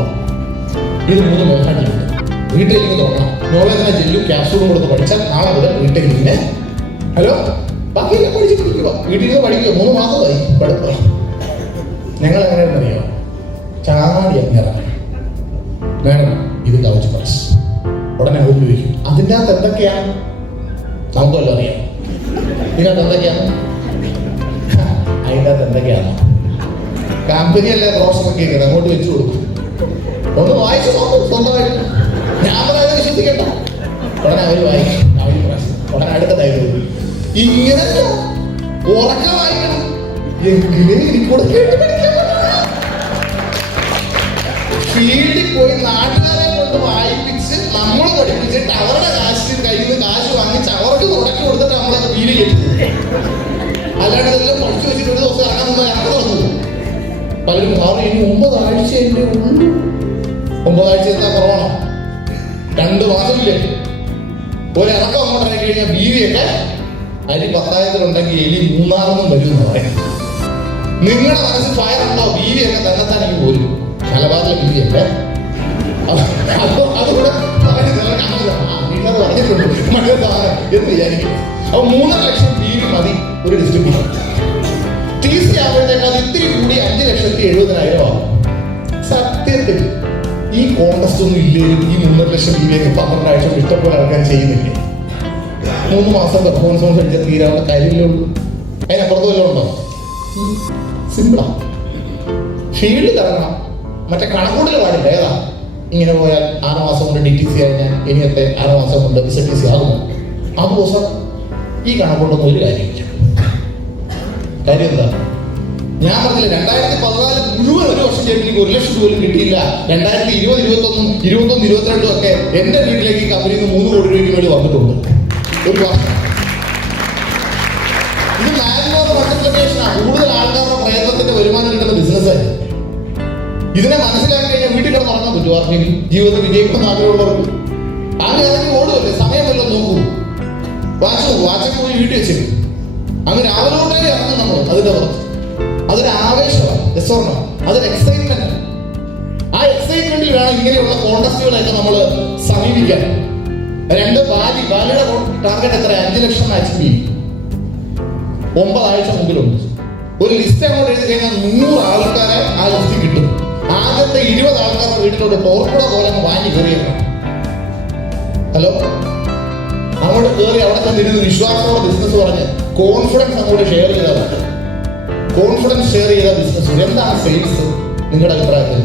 ഇത് 3 മേഖലയുണ്ട്. റീറ്റെയിലിംഗ് തുടങ്ങണം. നോവേദന ജെല്ലും ക്യാപ്സൂളും കൊടുത്ത് പഠിച്ചാൽ നാളെ മുതൽ റീറ്റെയിലിങ്ങിന്. ഹലോ, ബാക്കിയെല്ലാം പഠിച്ചിട്ട് പഠിക്കുക. വീട്ടിൽ നിന്ന് പഠിക്കുക. 3 മാസമായി പഠിക്കുക. ഞങ്ങൾ എങ്ങനെയാണെന്ന് അറിയാം, ചാടി ഇറങ്ങണം. വേണം ഇത് കവച്ച് പഠിച്ചു ഉടനെ ഉപയോഗിക്കും. അതിൻ്റെ അകത്ത് എന്തൊക്കെയാണ് നമുക്കല്ലോ അറിയാം. ഇതിനകത്ത് എന്തൊക്കെയാണ്? അതിൻ്റെ അകത്ത് എന്തൊക്കെയാണ്? കമ്പനിയല്ലേ പ്രോസസ്സൊക്കെ കേൾക്കുന്നത്, അങ്ങോട്ട് വെച്ചു കൊടുക്കും. ഒന്ന് വായിച്ചു നോക്കും സ്വന്തമായിട്ട്. ഞാൻ പറയുന്നത് വിശ്വസിക്കണ്ട. ഉടനെ അവർ വായിക്കും. ഉടനെ അടുത്ത തൈര് ഇങ്ങനെ ഉറക്കം വായിക്കണം. എങ്കിലേ എനിക്കൂടെ കേട്ട് പഠിക്കാൻ ഫീൽഡിൽ പോയി നാട്ടുകാരെ കൊണ്ട് വായിപ്പിച്ച് നമ്മൾ പഠിപ്പിച്ചിട്ട് അവരുടെ കാശിന് കയ്യിൽ നിന്ന് കാശ് വാങ്ങിച്ച് അവർക്ക് തുടക്കി കൊടുത്തിട്ട് നമ്മളൊക്കെ ഫീൽ ചെയ്യും. അല്ലാണ്ട് ഇതെല്ലാം പഠിച്ചു വെച്ചിട്ട് ഒരു ദിവസം ഇറങ്ങാൻ നമ്മൾ ഇറങ്ങി വന്നു. പലരും മാറി ഇനി 9 ആഴ്ച എൻ്റെ ഉള്ളൂ. 9 ആഴ്ച എന്താ കുറവാണോ? 2 മാസമില്ലേ? ഒരു ഇറക്കം അങ്ങോട്ട് ഇറങ്ങി കഴിഞ്ഞാൽ ബീവിയൊക്കെ അരി 10,000-ലുണ്ടെങ്കിൽ എലി 3-4 വരും എന്ന് പറയാം. നിങ്ങളുടെ മനസ്സിൽ ഫയറുണ്ടോ? ബീവിയൊക്കെ തന്നെത്താൻ എനിക്ക് പോരും. മലബാറിലെ ബീവിയൊക്കെ അതുകൂടെ വീട്ടിൽ പറഞ്ഞിട്ടുണ്ട് മനസ്സിലാണ് എന്ന് വിചാരിക്കും. അപ്പൊ 3.5 ലക്ഷം ബീവി മതി ഒരു ഡിസ്ട്രിബ്യൂഷൻ. TC ആകുമ്പോഴത്തേക്ക് അത് ഇത്തിരി കൂടി 5,70,000 ആകും. സത്യത്തിൽ ഈ കോൺടസ്റ്റ് ഒന്നും ഇല്ലെങ്കിലും ഈ 3.5 ലക്ഷം ബീവിയൊക്കെ 12 ആഴ്ച ഇഷ്ടംപോലെ ആൾക്കാർ ചെയ്യുന്നില്ലേ? 3 മാസം പെർഫോമൻസ് അടിച്ചാൽ തീരാവുന്ന കാര്യമില്ലേ ഉള്ളൂ. അതിനപ്പുറത്ത് വല്ലതും ഉണ്ടോ? സിമ്പിളാ. ഫീൽഡിൽ ഇറങ്ങണം. മറ്റേ കണക്കൂടൽ പാടില്ല. ഏതാ ഇങ്ങനെ പോയാൽ 6 മാസം കൊണ്ട് DTC ആയാൽ ഇനിയത്തെ 6 മാസം കൊണ്ട് STC ആകുന്നു. ആ ദിവസം ഈ കണക്കൊണ്ടൊന്നും ഒരു കാര്യമില്ല. കാര്യം എന്താ? ഞാൻ പറഞ്ഞില്ല, 2014 മുഴുവൻ ഒരു വർഷം ചെയ്തിട്ട് 1 ലക്ഷം പോലും കിട്ടിയില്ല. 2020, 2021, 2022 ഒക്കെ എന്റെ വീട്ടിലേക്ക് ഈ കമ്പനിയിൽ നിന്ന് 3 കോടി രൂപയ്ക്ക് വേണ്ടി വന്നിട്ടുണ്ട് ഒരു വർഷം. ഇത് മാൻപവർ മൾട്ടിപ്ലിക്കേഷനാണ്. കൂടുതൽ ആൾക്കാരുടെ പ്രയത്നത്തിന്റെ വരുമാനം കിട്ടുന്ന ബിസിനസ്സായി. ഇതിനെ മനസ്സിലാക്കി കഴിഞ്ഞാൽ വീട്ടിൽ കിടന്ന് ഉറങ്ങാൻ പറ്റുമോ? ആർക്കെങ്കിലും ജീവിതത്തിൽ വിജയിക്കുന്ന ആഗ്രഹമുള്ളവർക്ക് അങ്ങനെ ഇറങ്ങി ഓടുമല്ലേ? സമയമല്ലോ നോക്കൂ. വാച്ചൊക്കെ പോയി വീട്ടിൽ വെച്ചിട്ട് അങ്ങ് രാവിലെ ഇറങ്ങും നമ്മൾ. അതിന്റെ പുറത്ത് അതൊരു ആവേശമാണ്, രസമാണ്, അതൊരു എക്സൈറ്റ്മെന്റ്. ആ എക്സൈറ്റ്മെന്റിൽ വേണം ഇങ്ങനെയുള്ള കോൺടസ്റ്റുകളൊക്കെ നമ്മൾ സമീപിക്കാൻ. 2 ബാലിയുടെ ടാർഗറ്റ് എത്ര? 5 ലക്ഷം അച്ചീവ് ചെയ്യും. 9 ആഴ്ച മുമ്പിലുണ്ട്. ഒരു ലിസ്റ്റ് അങ്ങോട്ട് എഴുതി കഴിഞ്ഞാൽ 100 ആൾക്കാരെ ആ ലിസ്റ്റ് കിട്ടും. ആദ്യത്തെ 20 ആൾക്കാരുടെ വീട്ടിലോട്ട് ടോർപ്പിട പോലെ വാങ്ങി കയറിയേക്കണം. ഹലോ, അങ്ങോട്ട് കയറി അവിടെ ചെന്നിരുന്ന് വിശ്വാസത്തോടെ ബിസിനസ് പറഞ്ഞ് കോൺഫിഡൻസ് അങ്ങോട്ട് ഷെയർ ചെയ്താൽ കോൺഫിഡൻസ് ഷെയർ ചെയ്ത ബിസിനസ്. എന്താണ് സെയിൽസ് നിങ്ങളുടെ അഭിപ്രായത്തിൽ?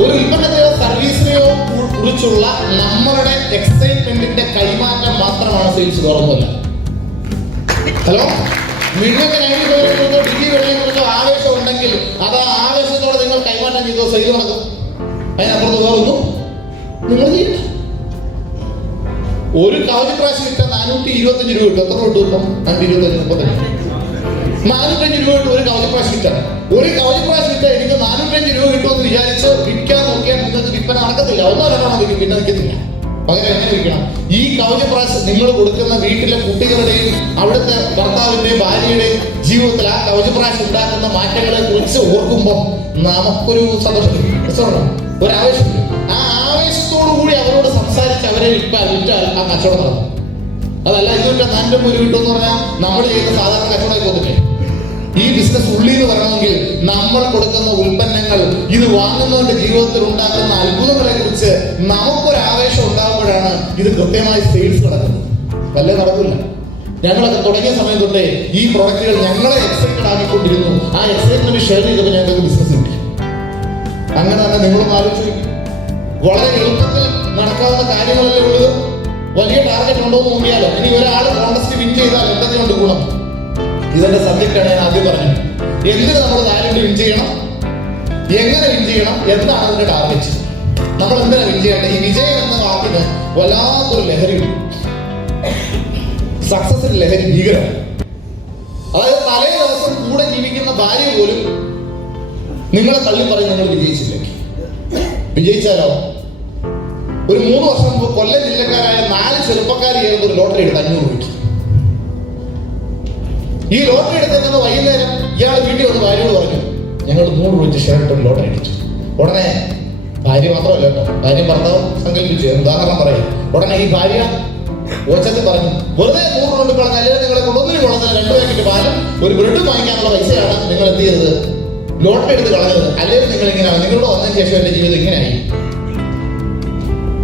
ഒരു ഉൽപ്പന്നത്തെയോ സർവീസിനെയോ കുറിച്ചുള്ള നമ്മളുടെ എക്സൈറ്റ്മെന്റിന്റെ കൈമാറ്റം മാത്രമാണ് സെയിൽസ്, വേറൊന്നുമല്ല. ഹലോ, നിങ്ങൾക്ക് 90 ഡിഗ്രി വെള്ളിയെക്കുറിച്ചോ ആവേശം ഉണ്ടെങ്കിൽ അത് ആ ആവേശത്തോടെ നിങ്ങൾ കൈമാറ്റം ചെയ്തോ സെയിൽ നടക്കും. അതിനപ്പുറത്ത് വേറൊന്നും നിങ്ങൾ ചെയ്യണ്ട. ഒരു കവച പ്രാവശ്യം ഇട്ട 425 രൂപ കിട്ടും. എത്ര കിട്ടും ഇപ്പം? 425 405 രൂപ കിട്ടും ഒരു കവച പ്രാവശ്യം ഇട്ട. ഒരു കവച പ്രാവശ്യം ഇട്ട എനിക്ക് 405 രൂപ കിട്ടുമെന്ന് വിചാരിച്ച് വിൽക്കാൻ നോക്കിയാൽ നിങ്ങൾക്ക് വിൽപ്പന നടക്കത്തില്ല. ഒന്നോ രണ്ടോ നിൽക്കും, പിന്നെ നിൽക്കത്തില്ല. പകരം എങ്ങനെ വിൽക്കണം? ഈ കവച പ്രാവശ്യം നിങ്ങൾ കൊടുക്കുന്ന വീട്ടിലെ കുട്ടികളുടെയും അവിടുത്തെ ഭർത്താവിന്റെയും ഭാര്യയുടെയും ജീവിതത്തിൽ ആ കവച പ്രാവശ്യം ഉണ്ടാക്കുന്ന മാറ്റങ്ങളെ കുറിച്ച് ഓർക്കുമ്പോൾ നമുക്കൊരു സന്തോഷം, ഒരു ആവേശം. ആ ആവേശത്തോടു കൂടി അവരോട് സംസാരിച്ച് അവരെ വിറ്റാൽ ആ കച്ചവടം നടന്നു. അതല്ല ഇതിന്റെ 401 കിട്ടുമെന്ന് പറഞ്ഞാൽ നമ്മൾ ചെയ്യുന്ന സാധാരണ കച്ചവടമായി പോകത്തില്ലേ? ഈ ബിസിനസ് ഉള്ളിൽ നിന്ന് വരണമെങ്കിൽ നമ്മൾ കൊടുക്കുന്ന ഉൽപ്പന്നങ്ങൾ ഇത് വാങ്ങുന്നവരുടെ ജീവിതത്തിൽ ഉണ്ടാക്കുന്ന അത്ഭുതങ്ങളെ കുറിച്ച് നമുക്കൊരു ആവേശം ഉണ്ടാകുമ്പോഴാണ് ഇത് കൃത്യമായി സെയിൽസ് നടക്കുന്നത്. വല്ലേ നടക്കില്ല. ഞങ്ങളൊക്കെ തുടങ്ങിയ സമയം തൊട്ടേ ഈ പ്രൊഡക്റ്റുകൾ ഞങ്ങളെ എക്സൈറ്റഡ് ആക്കിക്കൊണ്ടിരുന്നു. ആ എക്സൈറ്റ്മെന്റ് ഷെയർ ചെയ്തപ്പോൾ ഞങ്ങൾക്ക് ബിസിനസ് കിട്ടി. അങ്ങനെ തന്നെ നിങ്ങളൊന്ന് ആലോചിച്ചു. വളരെ എളുപ്പത്തിൽ നടക്കാവുന്ന കാര്യങ്ങളല്ലേ ഉള്ളത്. വലിയ ടാർഗറ്റ് ഉണ്ടോ എന്ന് നോക്കിയാലോ. ഇനി ഒരാൾ കോൺടെസ്റ്റ് വിൻ ചെയ്താൽ എന്തൊക്കെയുണ്ട് ഗുണം? ഇതിന്റെ സബ്ജക്റ്റാണ് ഞാൻ ആദ്യം പറഞ്ഞത്. എന്തിന് നമ്മൾ ടാലന്റ് വിൻ ചെയ്യണം, എങ്ങനെ വിൻ ചെയ്യണം, എന്താണ് അതിന്റെ ടാർഗറ്റ്, നമ്മൾ എന്തിനാ വിൻ ചെയ്യേണ്ടത്? ഈ വിജയം എന്ന വാക്കിന് വല്ലാത്തൊരു ലഹരിയുണ്ട്. സക്സസിന്റെ ലഹരി ഭീകരമാണ്. അതായത് തലേ ദിവസം കൂടെ ജീവിക്കുന്ന ഭാര്യ പോലും നിങ്ങളെ തള്ളി പറയും നിങ്ങൾ വിജയിച്ചില്ലെങ്കിൽ. വിജയിച്ചാലോ? ഒരു 3 വർഷം മുമ്പ് കൊല്ലം ജില്ലക്കാരായ 4 ചെറുപ്പക്കാർ ചേർന്ന് ഒരു ലോട്ടറി എടുത്ത് 500 രൂപയ്ക്ക്. ഈ ലോട്ടറി എടുത്തേക്കുന്ന വൈകുന്നേരം ഇയാൾ വീട്ടിൽ വന്ന് ഭാര്യയോട് പറഞ്ഞു, ഞങ്ങൾ 100 രൂപ വെച്ച് ഷെയർ ഇട്ട് ലോട്ടറി അടിച്ചു. ഉടനെ ഭാര്യ മാത്രമല്ല കേട്ടോ, ഭാര്യ ഭർത്താവ് സങ്കല്പിച്ചു. ഉദാഹരണം പറയും. ഉടനെ ഈ ഭാര്യ ഓച്ചത്തിൽ പറഞ്ഞു, വെറുതെ 100 കൊണ്ട് കളഞ്ഞ അല്ലെങ്കിൽ നിങ്ങളെ കൊണ്ടൊന്നിനും കൊള്ളുന്നില്ല, 2 പാക്കറ്റ് പാലും ഒരു ബ്രെഡും വാങ്ങിക്കാനുള്ള പൈസയാണ് നിങ്ങൾ എന്ത് ചെയ്തത്? ലോട്ടറി എടുത്ത് കളഞ്ഞത്. അല്ലെങ്കിൽ നിങ്ങൾ ഇങ്ങനെയാണ്, നിങ്ങളുടെ വന്നതിന് ശേഷം എന്റെ ജീവിതം ഇങ്ങനെയായി.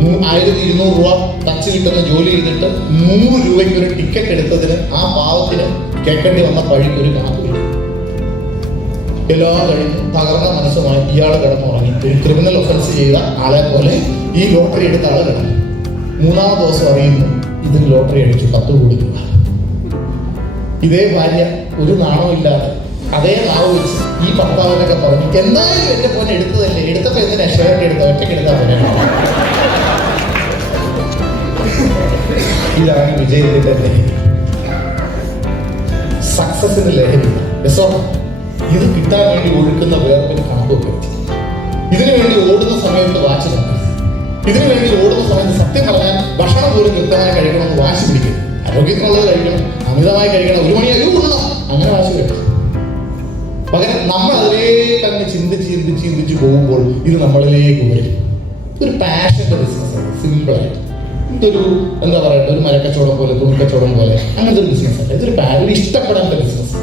1200 രൂപ ടച്ച് കിട്ടുന്ന ജോലി ചെയ്തിട്ട് 100 രൂപയ്ക്ക് ഒരു ടിക്കറ്റ് എടുത്തതിന് ആ പാവത്തിന് കേൾക്കേണ്ടി വന്ന പഴിക്ക് ഒരു കണക്കില്ല. എല്ലാം കഴിഞ്ഞ് തകർന്ന മനസ്സുമായി ഇയാൾ കിടന്നുറങ്ങി. ഒരു ക്രിമിനൽ ഒഫൻസ് ചെയ്ത ആളെ പോലെ ഈ ലോട്ടറി എടുത്ത ആളെ കിടന്നു. 3-ാം ദിവസം അറിയുന്നു ഇതിന് ലോട്ടറി അടിച്ചു 10 കോടി രൂപ. ഇതേ ഭാര്യ ഒരു നാണമില്ലാതെ അതേ നാവ് വെച്ച് ഈ ഭർത്താവിനൊക്കെ പറഞ്ഞു, എന്തായാലും എന്റെ പോലെ എടുത്തതല്ലേ, എടുത്തപ്പോ എന്തിനാ ഷെയർ എടുത്ത, ഒറ്റയ്ക്ക് എടുത്താൽ പോലെ. ഇതാണ് വിജയത്തിന്റെ ലഹരി, സക്സസിന്റെ ലഹരി. ഇത് കിട്ടാൻ വേണ്ടി ഒഴുക്കുന്ന വേറൊരു കണക്കൊക്കെ, ഇതിനു വേണ്ടി ഓടുന്ന സമയത്ത് വാച്ച് നോക്കി, ഇതിനു വേണ്ടി ഓടുന്ന സമയത്ത് സത്യം പറഞ്ഞാൽ ഭക്ഷണം പോലും കൃത്യമായി കഴിക്കണമെന്ന് വാശി പിടിക്കും. ആരോഗ്യത്തിനുള്ളത് കഴിക്കണം, അമിതമായി കഴിക്കണം, 1 മണി ഉണ്ണണം, അങ്ങനെ വാശി കഴിക്കണം. പകരം നമ്മൾ അതിലേക്ക് അങ്ങ് ചിന്തിച്ച് പോകുമ്പോൾ ഇത് നമ്മളിലേക്ക് വരും. ഇതൊരു പാഷന്റെ ബിസിനസ്സാണ്. സിമ്പിളായിട്ട് ഇതൊരു എന്താ പറയട്ടെ, ഒരു മരക്കച്ചവടം പോലെ, തുണിക്കച്ചവടം പോലെ അങ്ങനത്തെ ഒരു ബിസിനസ് അല്ല. ഇതൊരു ഒരു ഇഷ്ടപ്പെടേണ്ട ബിസിനസ്.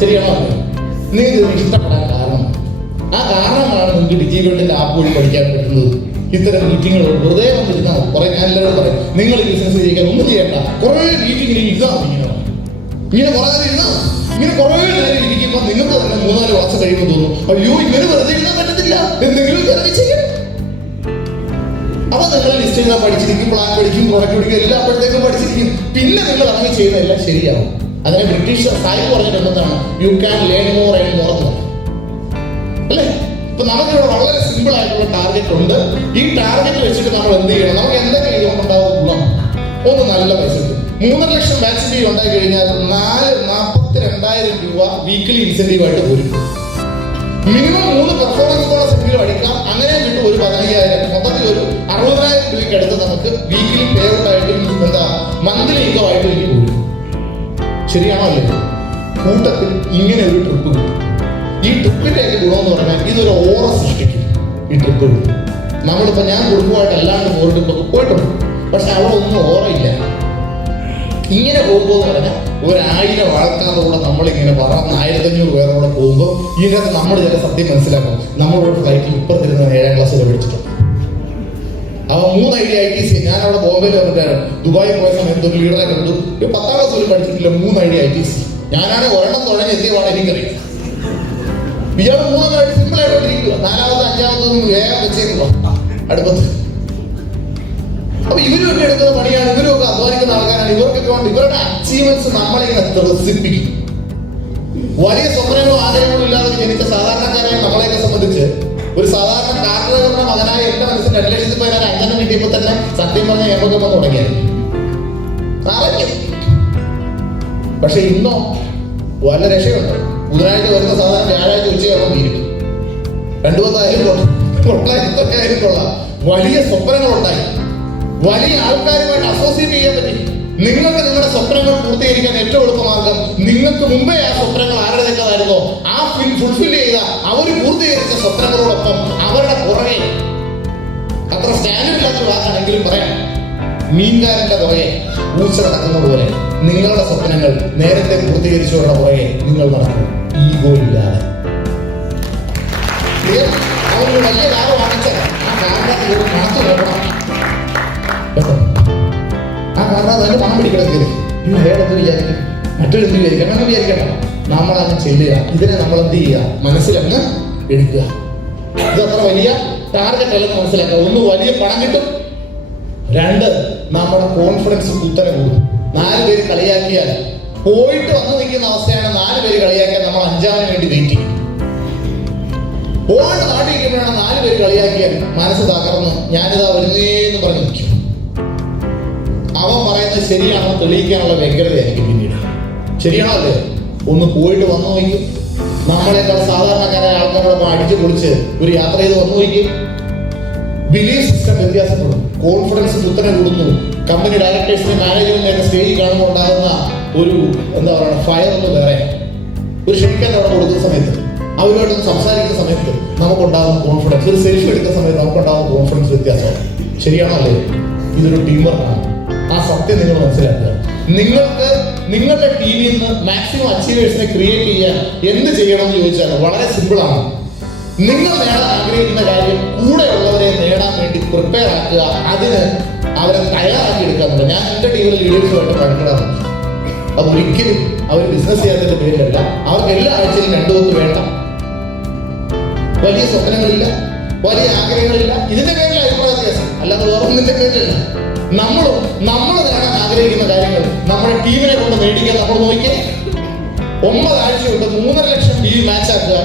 ശരിയാണോ? അല്ലേ? നിങ്ങൾക്ക് ഇതിന് ഇഷ്ടപ്പെടാൻ കാരണം, ആ കാരണമാണ് നിങ്ങൾക്ക് ഡിജിറ്റലിന്റെ ആപ്പ് വഴി പഠിക്കാൻ പറ്റുന്നത്. ഇത്തരം മീറ്റിങ്ങുകൾ വെറുതെ വന്നിരുന്നാൽ കുറെ, ഞാൻ എല്ലാവരും പറയും, നിങ്ങൾ ഈ ബിസിനസ് ചെയ്യിക്കാൻ ഒന്നും ചെയ്യണ്ട, കുറെ മീറ്റിംഗിൽ ഇരുന്നാൽ ഇങ്ങനെ കുറെ നേരം ഇരുന്നാൽ, ഇങ്ങനെ കുറെ നേരം ഇരിക്കുമ്പോൾ നിങ്ങൾക്ക് തന്നെ 3-4 വർഷം കഴിയുമ്പോൾ തോന്നും, അയ്യോ ഇങ്ങനെ വെറുതെ ഇരുന്നാൽ പറ്റത്തില്ല, എന്തെങ്കിലും ഇറങ്ങി ചെയ്യണം. അപ്പൊ നിങ്ങൾ ലിസ്റ്റ് ചെയ്താൽ പഠിച്ചിരിക്കും, പ്ലാൻ പഠിക്കും, പ്രോഡക്റ്റ് പഠിക്കും, എല്ലാം അപ്പോഴത്തേക്കും പഠിച്ചിരിക്കും. പിന്നെ നിങ്ങൾ ഇറങ്ങി ചെയ്യുന്നതെല്ലാം ശരിയാവും. അതിനെ ബ്രിട്ടീഷ് സായി പറഞ്ഞിട്ടുണ്ടെന്നാണ്, you can learn more and more എന്ന് പറയും, അല്ലേ? ഇപ്പൊ നമുക്കിവിടെ വളരെ സിമ്പിൾ ആയിട്ടുള്ള ടാർഗറ്റ് ഉണ്ട്. ഈ ടാർഗറ്റ് വെച്ചിട്ട് നമ്മൾ എന്ത് ചെയ്യണം? നമുക്ക് എന്തൊക്കെ ഉണ്ടാകുന്ന ഗുണം? ഒന്ന്, നല്ല പൈസ കിട്ടും. 3 ലക്ഷം ബാച്ച് ഫീ ഉണ്ടായി കഴിഞ്ഞാൽ 42,000 രൂപ വീക്കിലി ഇൻസെന്റീവ് ആയിട്ട് പോരും. മിനിമം 3 പെർഫോമൻസ് ബോണസ് എങ്കിലും അടിക്കാം. അങ്ങനെ കിട്ടും ഒരു 15,000. മൊത്തത്തിൽ ഒരു 60,000 രൂപയ്ക്ക് അടുത്ത് നമുക്ക് വീക്കിലി പേ ഔട്ട് ആയിട്ടും മന്ത്ലി ഇൻകം ആയിട്ടും എനിക്ക് പോരും. ശരിയാണോ? അല്ലേ? കൂട്ടത്തിൽ ഇങ്ങനെ ഒരു ട്രിപ്പ് കിട്ടും. ഈ ട്രിപ്പിന്റെ ഒക്കെ ഗുണം എന്ന് പറഞ്ഞാൽ ഇതൊരു ഓറ സൃഷ്ടിക്കും. ഈ ട്രിപ്പ് നമ്മളിപ്പോ ഞാൻ കുടുംബമായിട്ട് അല്ലാണ്ട് ട്രിപ്പൊക്കെ പോയിട്ടുണ്ട്, പക്ഷെ അവിടെ ഒന്നും ഓറയില്ല. ഇങ്ങനെ പോകുമ്പോൾ എന്ന് പറഞ്ഞാൽ 1000 ആൾക്കാരോടെ നമ്മളിങ്ങനെ പറന്ന് 1500 പേരോടെ പോകുമ്പോൾ ഇതിനകത്ത് നമ്മൾ ചില സത്യം മനസ്സിലാക്കും. നമ്മളോട് ഫ്ലൈറ്റിൽ ഇപ്പുറത്തിരുന്ന 7ാം ക്ലാസ് വരെ പഠിച്ചിട്ടുണ്ട്. അവ 3 ഐഡിയ ITC. ഞാൻ അവിടെ ബോംബെയിൽ വന്നിട്ടാണ്, ദുബായിൽ പോയ സമയത്ത് ഒരു ലീഡറെ കണ്ടു, 10ാം ക്ലാസ് പോലും പഠിച്ചിട്ടില്ല, 3 ഐഡിയ ITC. ഞാനാണ് ഒരെണ്ണം തുഴഞ്ഞ് എത്തിയതാണ് എനിക്കറിയാം. ഇയാൾ 3 സിമ്പിൾ ആയിട്ടിരിക്കുക, 4ാമത്തെ 5ാമതൊന്നും വേഗം വെച്ചേക്കുക അടുപ്പത്ത്. അപ്പൊ ഇവരൊക്കെ എടുക്കുന്ന പണിയാണ്, ഇവരൊക്കെ അധ്വാനിക്കുന്ന ആൾക്കാരാണ്. ഇവർക്കൊക്കെ കൊണ്ട് ഇവരുടെ അച്ചീവ്മെന്റ്സ് നമ്മളിങ്ങനെ ത്രസിപ്പിക്കും. വലിയ സ്വപ്നങ്ങളോ ആഗ്രഹങ്ങളോ ഇല്ലാതെ ജനിച്ച സാധാരണക്കാരായ നമ്മളെയൊക്കെ സംബന്ധിച്ച് ഒരു സാധാരണ കാർ ഡ്രൈവറുടെ മകനായ എന്റെ മനസ്സിൽ 2,15,000 അഞ്ചെണ്ണം കിട്ടിയപ്പോൾ തന്നെ സത്യം പറഞ്ഞാൽ എമ്പൊക്കെ തുടങ്ങിയത്. പക്ഷെ ഇന്നോ വല്ല രക്ഷയുണ്ട്. ബുധനാഴ്ച വരുന്ന സാധാരണ വ്യാഴാഴ്ച ഉച്ചയാകുമ്പോൾ തീരും. 2-10 കൊള്ളായിരത്തൊക്കെ ആയാലും കൊള്ളാം. വലിയ സ്വപ്നങ്ങളുണ്ടായി, വലിയ ആൾക്കാരുമായിട്ട് അസോസിയേറ്റ് ചെയ്യാൻ പറ്റി. നിങ്ങൾക്ക് നിങ്ങളുടെ സ്വപ്നങ്ങൾ പൂർത്തീകരിക്കാൻ ഏറ്റവും എളുപ്പമാർഗം, നിങ്ങൾക്ക് മുമ്പേ ആ സ്വപ്നങ്ങൾ ആരുടേതായിരുന്നോ ആ ഫുൾഫിൽ ചെയ്ത അവർ പൂർത്തീകരിച്ച സ്വപ്നങ്ങളോടൊപ്പം അവരുടെ പുറകെ, അത്ര സ്റ്റാൻഡേർഡില്ലാത്ത വാക്കാണെങ്കിലും പറയാം, മീൻകാരന്റെ പുറകെ പൂച്ച നടക്കുന്ന പോലെ നിങ്ങളുടെ സ്വപ്നങ്ങൾ നേരത്തെ പൂർത്തീകരിച്ചവരുടെ പുറകെ നിങ്ങൾ നടക്കും, ഈഗോ ഇല്ലാതെ. അവര് വലിയ കാറ് വാങ്ങിച്ച ആ കാറിന്റെ കണക്ക് നോക്കണം. ആ കാരണം തന്നെ പണം പിടിക്കണത് ഏടെന്ന് വിചാരിക്കും, മറ്റൊരെന്ത് വിചാരിക്കണം, അങ്ങനെ വിചാരിക്കണം. നമ്മളങ്ങ് ചെല്ലുക, ഇതിനെ നമ്മൾ എന്ത് ചെയ്യുക, മനസ്സിലങ്ങ് എടുക്കുക. ഇതത്ര വലിയ ടാർഗറ്റ് അല്ലെന്ന് മനസ്സിലാക്കുക. 1, വലിയ പണം കിട്ടും. 2, നമ്മുടെ കോൺഫിഡൻസ് കുത്തനെ കൂടും. 4 പേര് കളിയാക്കിയാൽ പോയിട്ട് വന്നു നിൽക്കുന്ന അവസ്ഥയാണ്. 4 പേര് കളിയാക്കിയാൽ നമ്മൾ 5-ാമന് വേണ്ടി വെയിറ്റ് ചെയ്യും. പോയിട്ട് നാട്ടിൽ നിൽക്കുമ്പോഴാണ് 4 പേര് കളിയാക്കിയാൽ മനസ്സ് തകർന്ന് ഞാനിതാ വരുന്നേന്ന് പറഞ്ഞ് നിൽക്കും. അവൻ പറയുന്നത് ശരിയാണോ തെളിയിക്കാനുള്ള വ്യഗ്രതയായിരിക്കും പിന്നീട്. ശരിയാണോ അല്ലേ? ഒന്ന് പോയിട്ട് വന്നു നോക്കും. നമ്മളെക്കാൾ സാധാരണക്കാരായ ആൾക്കാരോടൊപ്പം അടിച്ചു പൊളിച്ച് ഒരു യാത്ര ചെയ്ത് വന്നു നോക്കും. ബിലീഫ് സിസ്റ്റം വ്യത്യാസപ്പെടും, കോൺഫിഡൻസ് കുത്തനെ കൂടുന്നു. കമ്പനി ഡയറക്ടേഴ്സിനെ മാനേജ്മെന്റിന്റെ സ്റ്റേജിൽ കാണുമ്പോൾ ഉണ്ടാകുന്ന ഒരു എന്താ പറയുക ഫയർ ഒന്ന് വേറെ. ഒരു ക്ഷണിക്കാൻ അവിടെ കൊടുക്കുന്ന സമയത്ത്, അവരുമായിട്ടൊന്ന് സംസാരിക്കുന്ന സമയത്ത് നമുക്കുണ്ടാകുന്ന കോൺഫിഡൻസ്, ഒരു സെൽഫി എടുക്കുന്ന സമയത്ത് നമുക്കുണ്ടാകുന്ന കോൺഫിഡൻസ് വ്യത്യാസമാണ്. ശരിയാണോ അല്ലേ? ഇതൊരു ടീം വർക്കാണ്. ആ സത്യം നിങ്ങൾ മനസ്സിലാക്കുക. നിങ്ങൾക്ക് നിങ്ങളുടെ ടീമിൽ നിന്ന് മാക്സിമം അച്ചീവേഴ്സിനെ ക്രിയേറ്റ് ചെയ്യാൻ എന്ത് ചെയ്യണമെന്ന് ചോദിച്ചാൽ വളരെ സിമ്പിളാണ്. നിങ്ങൾ നേടാൻ ആഗ്രഹിക്കുന്ന കാര്യം കൂടെയുള്ളവരെ നേടാൻ വേണ്ടി പ്രിപ്പയർ ആക്കുക, അതിന് അവരെ തയ്യാറാക്കി എടുക്കാറുണ്ട്. ഞാൻ എൻ്റെ ടീമിലെ ലീഡേഴ്സുമായിട്ട് പണിക്കിടാറുണ്ട്. അതൊരിക്കലും അവർ ബിസിനസ് ചെയ്യാത്തതിന്റെ പേരിലല്ല, അവർക്ക് എല്ലാ ആഴ്ചയിലും 2 വക്ക് വേണ്ട. വലിയ സ്വപ്നങ്ങളില്ല, വലിയ ആഗ്രഹങ്ങളില്ല. ഇതിന്റെ പേരിൽ അഭിപ്രായ വ്യത്യാസം, അല്ലാതെ ഓർമ്മത്തിന്റെ പേരിലല്ല. നമ്മൾ നേടാൻ ആഗ്രഹിക്കുന്ന കാര്യങ്ങൾ നമ്മുടെ ടീമിനെ കൊണ്ട് മേടിക്കാൻ നമ്മൾ നോക്കിയേ. 9 ആഴ്ചയുണ്ട്, 3.5 ലക്ഷം ബി മാച്ച് ആക്കുക.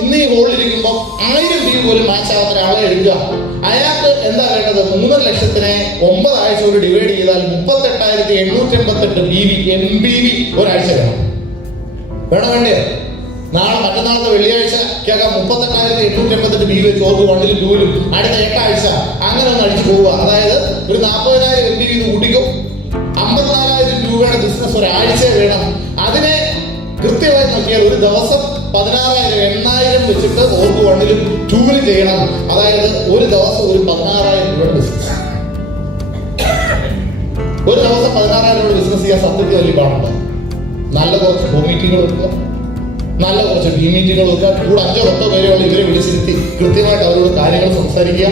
ഇന്ന് ഈ ഹോളിലിരിക്കുമ്പോൾ 1000 ബി പോലും മാച്ച് ആവുന്ന ഒരാളെ എടുക്കുക. അയാൾക്ക് എന്താ വേണ്ടത്? 3.5 ലക്ഷത്തിനെ 9 ആഴ്ച കൊണ്ട് ഡിവൈഡ് ചെയ്താൽ 38,888 MBV ഒരാഴ്ച വേണം. വേണ്ടേ? മറ്റന്നാളത്തെ വെള്ളിയാഴ്ചക്കൊക്കെ 38,888 ബി വെച്ച് ഓർക്ക് 1-ലും 2-ലും അടുത്ത 8 ആഴ്ച അങ്ങനെ ഒന്ന് അടിച്ചു പോവുക. അതായത് ഒരു 40,000 MBV കൂട്ടിക്കും. 54,000 രൂപയുടെ ബിസിനസ് ഒരാഴ്ച വേണം. അതിനെ കൃത്യമായി നോക്കിയാൽ ഒരു ദിവസം 16,000 8,000 വെച്ചിട്ട് ഓർക്ക് 1-ലും 2-ലും ചെയ്യണം. അതായത് ഒരു ദിവസം ഒരു 16,000 രൂപയുടെ ബിസിനസ്. ഒരു ദിവസം 16,000 രൂപയുടെ ബിസിനസ് ചെയ്യാൻ സത്യത്തിൽ വലിയ പാടുണ്ടോ? നല്ല കുറച്ച് ഹോം മീറ്റിങ്ങുകൾ വെക്കുക, നല്ല കുറച്ച് ടീം മീറ്റിങ്ങുകൾ വെക്കുക. കൂടെ 5-10 പേരെയുള്ള ഇവരെ വിളിച്ചിരുത്തി കൃത്യമായിട്ട് അവരോട് കാര്യങ്ങൾ സംസാരിക്കുക.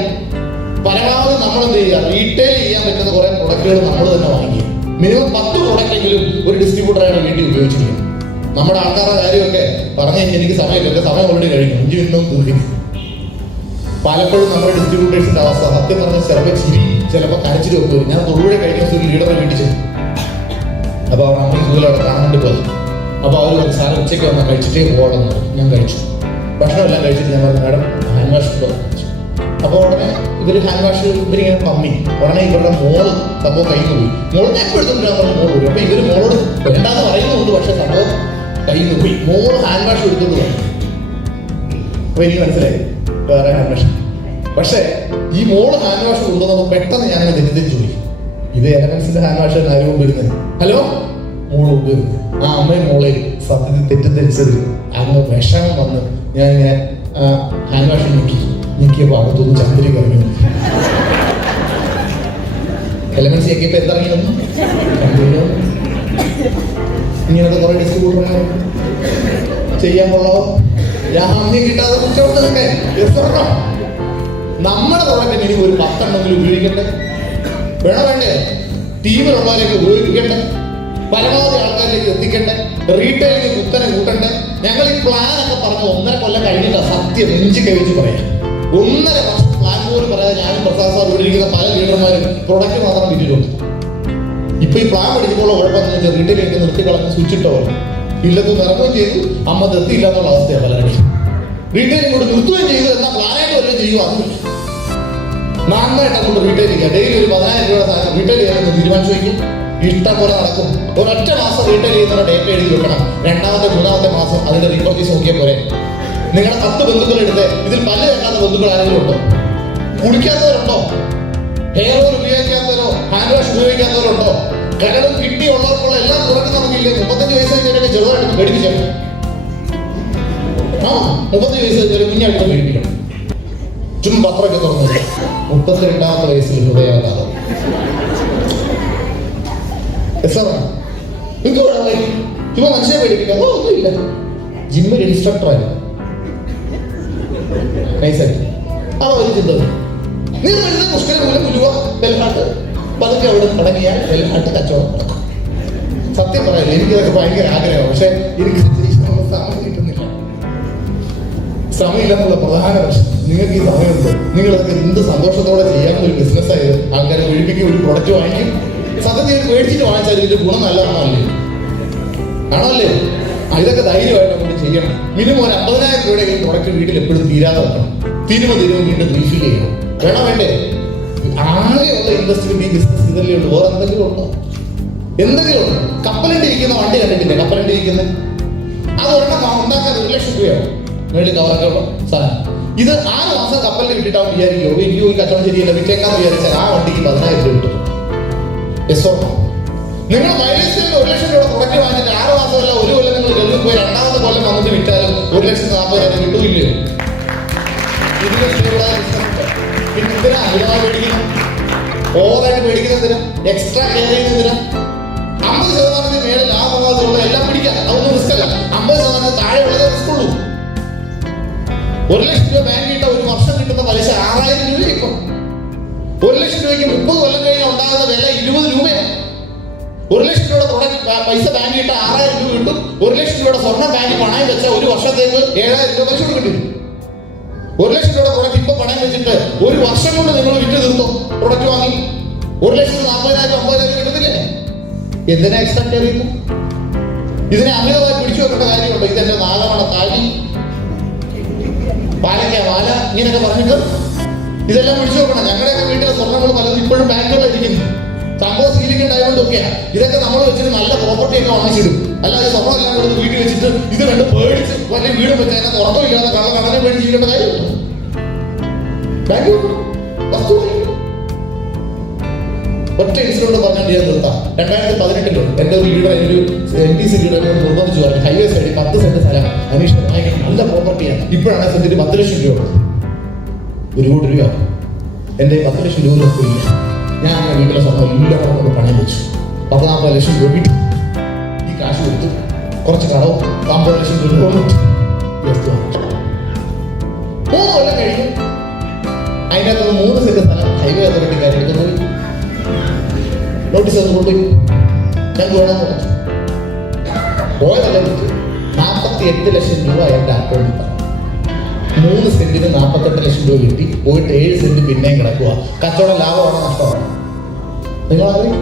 പരമാവധി നമ്മൾ എന്ത് ചെയ്യുക, റീറ്റെയിൽ ചെയ്യാൻ പറ്റുന്ന കുറെ പ്രൊഡക്റ്റുകൾ നമ്മൾ തന്നെ വാങ്ങിക്കുക. മിനിമം 10 പ്രൊഡക്റ്റെങ്കിലും ഒരു ഡിസ്ട്രിബ്യൂട്ടറായിട്ട് വീട്ടിൽ ഉപയോഗിച്ചിരിക്കും. നമ്മുടെ ആൾക്കാരുടെ കാര്യമൊക്കെ പറഞ്ഞു കഴിഞ്ഞാൽ എനിക്ക് സമയമില്ല, സമയം ഓൾറെഡി കഴിഞ്ഞു, 5 മിനിറ്റും തീർക്കും. പലപ്പോഴും നമ്മുടെ ഡിസ്ട്രിബ്യൂട്ടേഴ്സിന്റെ അവസ്ഥ സത്യം പറഞ്ഞാൽ ചിലപ്പോൾ ചിരി, ചിലപ്പോൾ കരച്ചിരി ഒക്കെ വരും. ഞാൻ തൊഴിലെ കഴിഞ്ഞ ദിവസം ഒരു ലീഡറെ വീട്ടിൽ ചെന്നു. അപ്പോൾ അവർ അമ്മയും സ്കൂളിലവിടെ കാണാൻ വേണ്ടി പോയി. അപ്പോൾ അവർ ഒരു സാധനം ഉച്ചയ്ക്ക് വന്നാൽ കഴിച്ചിട്ടേ പോകണമെന്ന് പറഞ്ഞു. ഞാൻ കഴിച്ചു. ഭക്ഷണമെല്ലാം കഴിച്ചിട്ട് ഞാൻ പറഞ്ഞു, മാഡം ഹാൻഡ് വാഷ് ഉണ്ടോ? അപ്പോൾ ഉടനെ ഇവർ ഹാൻഡ് വാഷ് ഇവരിങ്ങനെ പമ്മി. ഉടനെ ഇവരുടെ മോള് സംഭവം കയ്യിൽ നിന്ന് പോയി. മോള് ഞാൻ എടുത്തോണ്ടിരാൻ പറഞ്ഞു മോള് വരും. അപ്പോൾ ഇവർ മോളോട് വേണ്ടാന്ന് പറയുന്നുണ്ട്, പക്ഷെ സംഭവം കയ്യിൽ നിന്ന് പോയി. മോള് ഹാൻഡ് വാഷ് എടുത്തോണ്ട് പോയി. അപ്പോൾ എനിക്ക് മനസ്സിലായി വേറെ ഹാൻഡ് വാഷ്. പക്ഷേ ഈ മോള് ഹാൻഡ് വാഷ് കൊണ്ടുവന്നപ്പോൾ പെട്ടെന്ന് ഞാൻ തെറ്റിദ്ധരിച്ചു പോയി. ഇത് എലമെന്റ്സിന്റെ ഹാൻഡ് വാഷ് ആരും മുമ്പ് വരുന്നത്. ഹലോ, മോള് മുമ്പ് വരുന്നത്. ആ അമ്മയും മോളെയും സത്യത്തിൽ തെറ്റിദ്ധരിച്ചത് അങ്ങ് വിഷമം വന്ന് ഞാൻ ഇങ്ങനെ ഹാൻഡ് വാഷ് ഞെക്കിയപ്പോൾ അകത്തൊന്നും ചന്ദ്രൻ ഇറങ്ങി. എലമെന്റ്സ് ഞെക്കിയപ്പോൾ എന്തിറങ്ങി വന്നു? ചന്ദ്രനോ ഇങ്ങനത്തെ കുറെ ഡിസ്ട്രിബ്യൂട്ടർ ചെയ്യാൻ കൊള്ളാവോ? ജാമ്യം കിട്ടാതെ കുറ്റമുണ്ടതൊക്കെ നമ്മുടെ പ്രോഡക്റ്റിന് ഇനി ഒരു 10 എണ്ണമെങ്കിലും ഉപയോഗിക്കട്ടെ. വേണ്ടേ? ടീമിലുള്ളവരേക്ക് ഉപയോഗിക്കട്ടെ, പരമാവധി ആൾക്കാരിലേക്ക് എത്തിക്കട്ടെ, റീറ്റെയിലിന് കുത്തനെ കൂട്ടണ്ടേ. ഞങ്ങൾ ഈ പ്ലാൻ ഒക്കെ പറഞ്ഞ് 1.5 കൊല്ലം കഴിഞ്ഞിട്ടാണ് സത്യം നെഞ്ചി കവിച്ച് പറയാം. 1.5 വർഷം പ്ലാൻ പോലും പറയാതെ ഞാനും പ്രസാദ് സാർ ഇരിക്കുന്ന പല ലീഡർമാരും പ്രൊഡക്റ്റ് മാത്രം വിറ്റിട്ടുണ്ട്. ഇപ്പൊ ഈ പ്ലാൻ പഠിക്കുമ്പോൾ കുഴപ്പമെന്ന് വെച്ചാൽ റീറ്റെയിലേക്ക് നിർത്തി കളഞ്ഞ് സ്വിച്ചിട്ടോ ഇല്ലത്ത് നിറക്കുകയും ചെയ്തു, അമ്മ നിർത്തിയില്ല എന്നുള്ള അവസ്ഥയാണ് പലരുടെ. റീറ്റെയിലിംഗ് കൂടെ നിർത്തുകയും ചെയ്തു, എന്നാൽ പ്ലാനായിട്ട് വല്ലതും ചെയ്യുക അതും നന്നായിട്ട് അങ്ങോട്ട് റീറ്റെയിൽ ചെയ്യുക. ഡെയിലി ഒരു 10,000 രൂപയുടെ സാധനം റീറ്റെയിൽ ചെയ്യാൻ തീരുമാനിച്ചു വയ്ക്കും. ഇഷ്ടം പോലെ നടക്കും. ഒരൊറ്റ മാസം റീറ്റെയിൽ ചെയ്യുന്ന ഡേറ്റ എഴുതി വെക്കണം. രണ്ടാമത്തെ മൂന്നാമത്തെ മാസം അതിന്റെ റീപർച്ചേസ് നോക്കിയാൽ പോരെ. നിങ്ങളുടെ 10 ബന്ധുക്കളെടുത്ത് ഇതിൽ പല്ല് കേൾക്കാത്ത ബന്ധുക്കൾ ആരെങ്കിലും ഉണ്ടോ? കുളിക്കാത്തവരുണ്ടോ? ഹെയർ ഓയിൽ ഉപയോഗിക്കാത്തവരോ ഹാൻഡ് വാഷ് ഉപയോഗിക്കാത്തവരുണ്ടോ? കരടും കിഡ്നി ഉള്ളവർക്കുള്ള എല്ലാം തുറന്ന് നമുക്കില്ലേ? 35 വയസ്സ് കഴിഞ്ഞവരൊക്കെ ചെറുതായിട്ട് പേടിപ്പിച്ചേക്കണം. 35 വയസ്സ് കഴിഞ്ഞവരെ കുഞ്ഞായിട്ട് പേടിപ്പിക്കണം. ചുമ്മാ പത്രമൊക്കെ തുറന്നത് 32ാമത്തെ വയസ്സിൽ ഹൃദയാഘാതം. ചുമ്മാ മനുഷ്യനെ പേടിപ്പിക്കാം. ഒന്നുമില്ല. ജിമ്മിൽ ഇൻസ്ട്രക്ടറായിരുന്നു. നൈസായി ആ ഒരു ചിന്ത. നീ വരുന്ന മുഷ്കര മൂലം ഉലുവ വെൽഹാട്ട് പതുക്കെ അവിടെ തുടങ്ങിയാൽ വെൽഹാട്ട് കച്ചവടം നടക്കും. സത്യം പറയാനില്ല, എനിക്കതൊക്കെ ഭയങ്കര ആഗ്രഹമാണ്. പക്ഷെ എനിക്ക് സമയം കിട്ടുന്നില്ല. സമയമില്ലെന്നുള്ള പ്രധാന പ്രശ്നം. നിങ്ങൾക്ക് ഈ സമയമുണ്ട്. നിങ്ങളതൊക്കെ എന്ത് സന്തോഷത്തോടെ ചെയ്യാവുന്ന ഒരു ബിസിനസ്സായത്. ആൾക്കാരെ ഒഴിപ്പിക്കും, ഒരു പ്രൊഡക്റ്റ് വാങ്ങിക്കും. സത്യത്തിൽ പേടിച്ചിട്ട് വാങ്ങിച്ചാൽ ഇതിന്റെ ഗുണം നല്ലതാണല്ലേ? ആണല്ലേ? ഇതൊക്കെ ധൈര്യമായിട്ട് നമുക്ക് ചെയ്യണം. മിനിമം ഒരു 50,000 രൂപയുടെ ഈ പ്രൊഡക്റ്റ് വീട്ടിൽ എപ്പോഴും തീരാതെ വെക്കണം. തീരുമ്പോൾ വീണ്ടും റീഫിൽ ചെയ്യണം. വേണം വേണ്ടേ? ആകെയുള്ള ഇൻവെസ്റ്റ്മെന്റ് ഈ ബിസിനസ് ഇതല്ലേ ഉള്ളൂ. വേറെ എന്തെങ്കിലും ഉണ്ടോ? എന്തെങ്കിലും ഉണ്ടോ? കപ്പലിന്റെ ഇരിക്കുന്ന വണ്ടി കണ്ടിട്ടില്ലേ? കപ്പലിന്റെ ഇരിക്കുന്നത് അത് ഒരെണ്ണം ഉണ്ടാക്കാൻ 1 ലക്ഷം രൂപയാവും. മേളിൽ കവറൊക്കെ സാധനം. ഇത് 6 മാസം കപ്പലിൽ വിട്ടിട്ടാവും വിചാരിക്കുമോ? വലിയ ഈ കച്ചവടം ശരിയല്ല വിറ്റേക്കാന്ന് വിചാരിച്ചാൽ ആ വണ്ടിക്ക് 10,000 രൂപ കിട്ടും. നിങ്ങൾ മൈലേജ് 1 ലക്ഷം രൂപ പ്രൊഡക്റ്റ് വാങ്ങിച്ചിട്ട് 6 മാസമല്ല 1 കൊല്ലം നിങ്ങൾ ഗൾഫിൽ പോയി 2ാമത്തെ കൊല്ലം വന്നിട്ട് വിറ്റാലും 1,40,000 കിട്ടൂല്ലോ. ഇതിന്റെ പിന്നെ എന്തിനാ അമിതമായി മേടിക്കണം? ഓവറായിട്ട് മേടിക്കുന്നതിന്, എക്സ്ട്രാ കെയർ ചെയ്യുന്നതിന് 50% മേലെ ലാഭമുള്ള എല്ലാം പിടിക്കാം. അതൊന്നും റിസ്ക് അല്ല. 50% താഴെ ഉള്ളത് റിസ്ക് ഉള്ളൂ. 1 ലക്ഷം രൂപ ബാങ്ക് ഇട്ട ഒരു വർഷം കിട്ടുന്ന പലിശ 6,000 രൂപ. ഇപ്പം 1 ലക്ഷം രൂപയ്ക്ക് 30 കൊല്ലം കഴിഞ്ഞ് ഉണ്ടാകുന്ന വില 20 രൂപയാണ്. 1 ലക്ഷം രൂപയുടെ പ്രൊഡക്റ്റ് പൈസ ബാങ്ക് ഇട്ട 6,000 രൂപ കിട്ടും. 1 ലക്ഷം രൂപയുടെ സ്വർണ്ണം ബാങ്കിൽ പണയം വെച്ചാൽ ഒരു വർഷത്തേക്ക് 7,000 രൂപ പലിശ കിട്ടും. 1 ലക്ഷം രൂപയുടെ പ്രൊഡക്റ്റ് ഇപ്പൊ പണയം വെച്ചിട്ട് ഒരു വർഷം കൊണ്ട് നിങ്ങൾ വിറ്റ് തീർത്തോ? പ്രൊഡക്റ്റ് വാങ്ങി 1,40,000 50,000 കിട്ടുന്നില്ലേ? എന്തിനാ എക്സ്ട്രാ കെയർ ചെയ്യുന്നു? ഇതിനെ അമിതമായി പിടിച്ചു വെക്കേണ്ട കാര്യമുണ്ടോ? ഇതെന്റെ നാഗമാണ് താഴി പാലക്ക വാല ഇങ്ങനെയൊക്കെ പറഞ്ഞിട്ട് ഇതെല്ലാം പിടിച്ചു വെക്കണം. ഞങ്ങളുടെയൊക്കെ വീട്ടിലെ സ്വർണ്ണങ്ങൾ പലതും ഇപ്പോഴും ബാങ്കുകളിലിരിക്കുന്നു. സംഭവം സീലിംഗ് ഡയമണ്ട് ഒക്കെയാണ്. ഇതൊക്കെ നമ്മൾ വെച്ചിട്ട് നല്ല പ്രോപ്പർട്ടി ഒക്കെ വാങ്ങിച്ചിടും. അല്ലാതെ സ്വർണ്ണം എല്ലാം കൂടെ വീട്ടിൽ വെച്ചിട്ട് ഇത് കണ്ട് പേടിച്ച് വലിയ വീടും വെച്ച് അതിനെ ഉറക്കമില്ലാതെ കടനെ പേടിച്ച് ചെയ്യേണ്ട കാര്യമുണ്ടോ? ബാങ്ക് വസ്തു ഒറ്റ ഇൻസിഡന്റ് പറഞ്ഞാൽ ഞാൻ നിർത്താം. 2018 എന്റെ ഒരു ലീഡർ ഒരു NTC ലീഡർ നിർബന്ധിച്ചു പറഞ്ഞു, ഹൈവേ സൈഡിൽ 10 സെന്റ് സ്ഥലം അന്വേഷണം വാങ്ങിക്കാൻ നല്ല പ്രോപ്പർട്ടിയാണ്. ഇപ്പോഴാണ് സെന്റിന് 10 ലക്ഷം രൂപ. 1 കോടി രൂപ. എന്റെ 10 ലക്ഷം രൂപ ഇല്ല. ഞാൻ എന്റെ വീട്ടിലെ സ്വർണ്ണം എല്ലാം കൊണ്ട് പണയം വെച്ചു. 14 ലക്ഷം രൂപ കിട്ടി. ഈ കാശ് കൊടുത്തു കുറച്ച് കടവും 50 ലക്ഷം രൂപ വസ്തു വാങ്ങിച്ചു. 3 കൊല്ലം കഴിഞ്ഞു അതിനകത്ത് 3 സെന്റ് സ്ഥലം ഹൈവേ അതോറിറ്റിക്കാർ എടുത്തുപോയി. നോട്ടീസ് ഒന്ന് കൊണ്ടുപോയി. ഞാൻ വേണം പറഞ്ഞു പോയതല്ല വിറ്റ് 48 ലക്ഷം രൂപ എന്റെ അക്കൗണ്ടിൽ തന്നു. 3 സെന്റിന് 48 ലക്ഷം രൂപ കിട്ടി. പോയിട്ട് 7 സെന്റ് പിന്നെയും കിടക്കുക. കച്ചവടം ലാഭമാണോ നഷ്ടമാണോ? നിങ്ങളറിയും.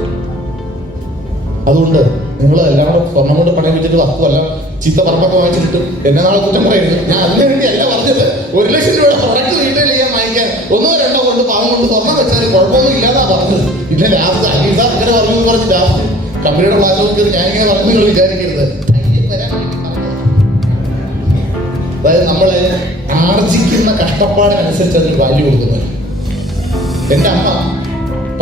അതുകൊണ്ട് നിങ്ങൾ എല്ലാം കൂടെ സ്വർണ്ണം കൊണ്ട് പണയം വെച്ചിട്ട് വസ്തുവല്ല ചീത്ത പറമ്പൊക്കെ വാങ്ങിച്ചിട്ട് എന്നെ നാളെ കുറ്റം പറയരുത്. ഞാൻ അതിനു വേണ്ടി അല്ല പറഞ്ഞത്. 1 ലക്ഷം രൂപയുടെ പ്രൊഡക്റ്റ് റീറ്റെയിൽ ചെയ്യാൻ വാങ്ങിക്കാൻ 1-2 കൊണ്ട് പാവം കൊണ്ട് സ്വർണ്ണം വെച്ചാൽ കുഴപ്പമൊന്നും ഇല്ലാതാ പറഞ്ഞത്. പിന്നെ ലാസ്റ്റ് അലീസ ഇങ്ങനെ പറഞ്ഞു പറഞ്ഞ് ലാസ്റ്റ് കമ്പനിയുടെ പ്ലാറ്റ്ഫോമിൽ ഞാനിങ്ങനെ പറഞ്ഞു നിങ്ങൾ വിചാരിക്കരുത്. അതായത് നമ്മള് ആർജിക്കുന്ന കഷ്ടപ്പാടിനനുസരിച്ച് അതിന് വാല്യൂ കൊടുക്കുന്നത്. എന്റെ അമ്മ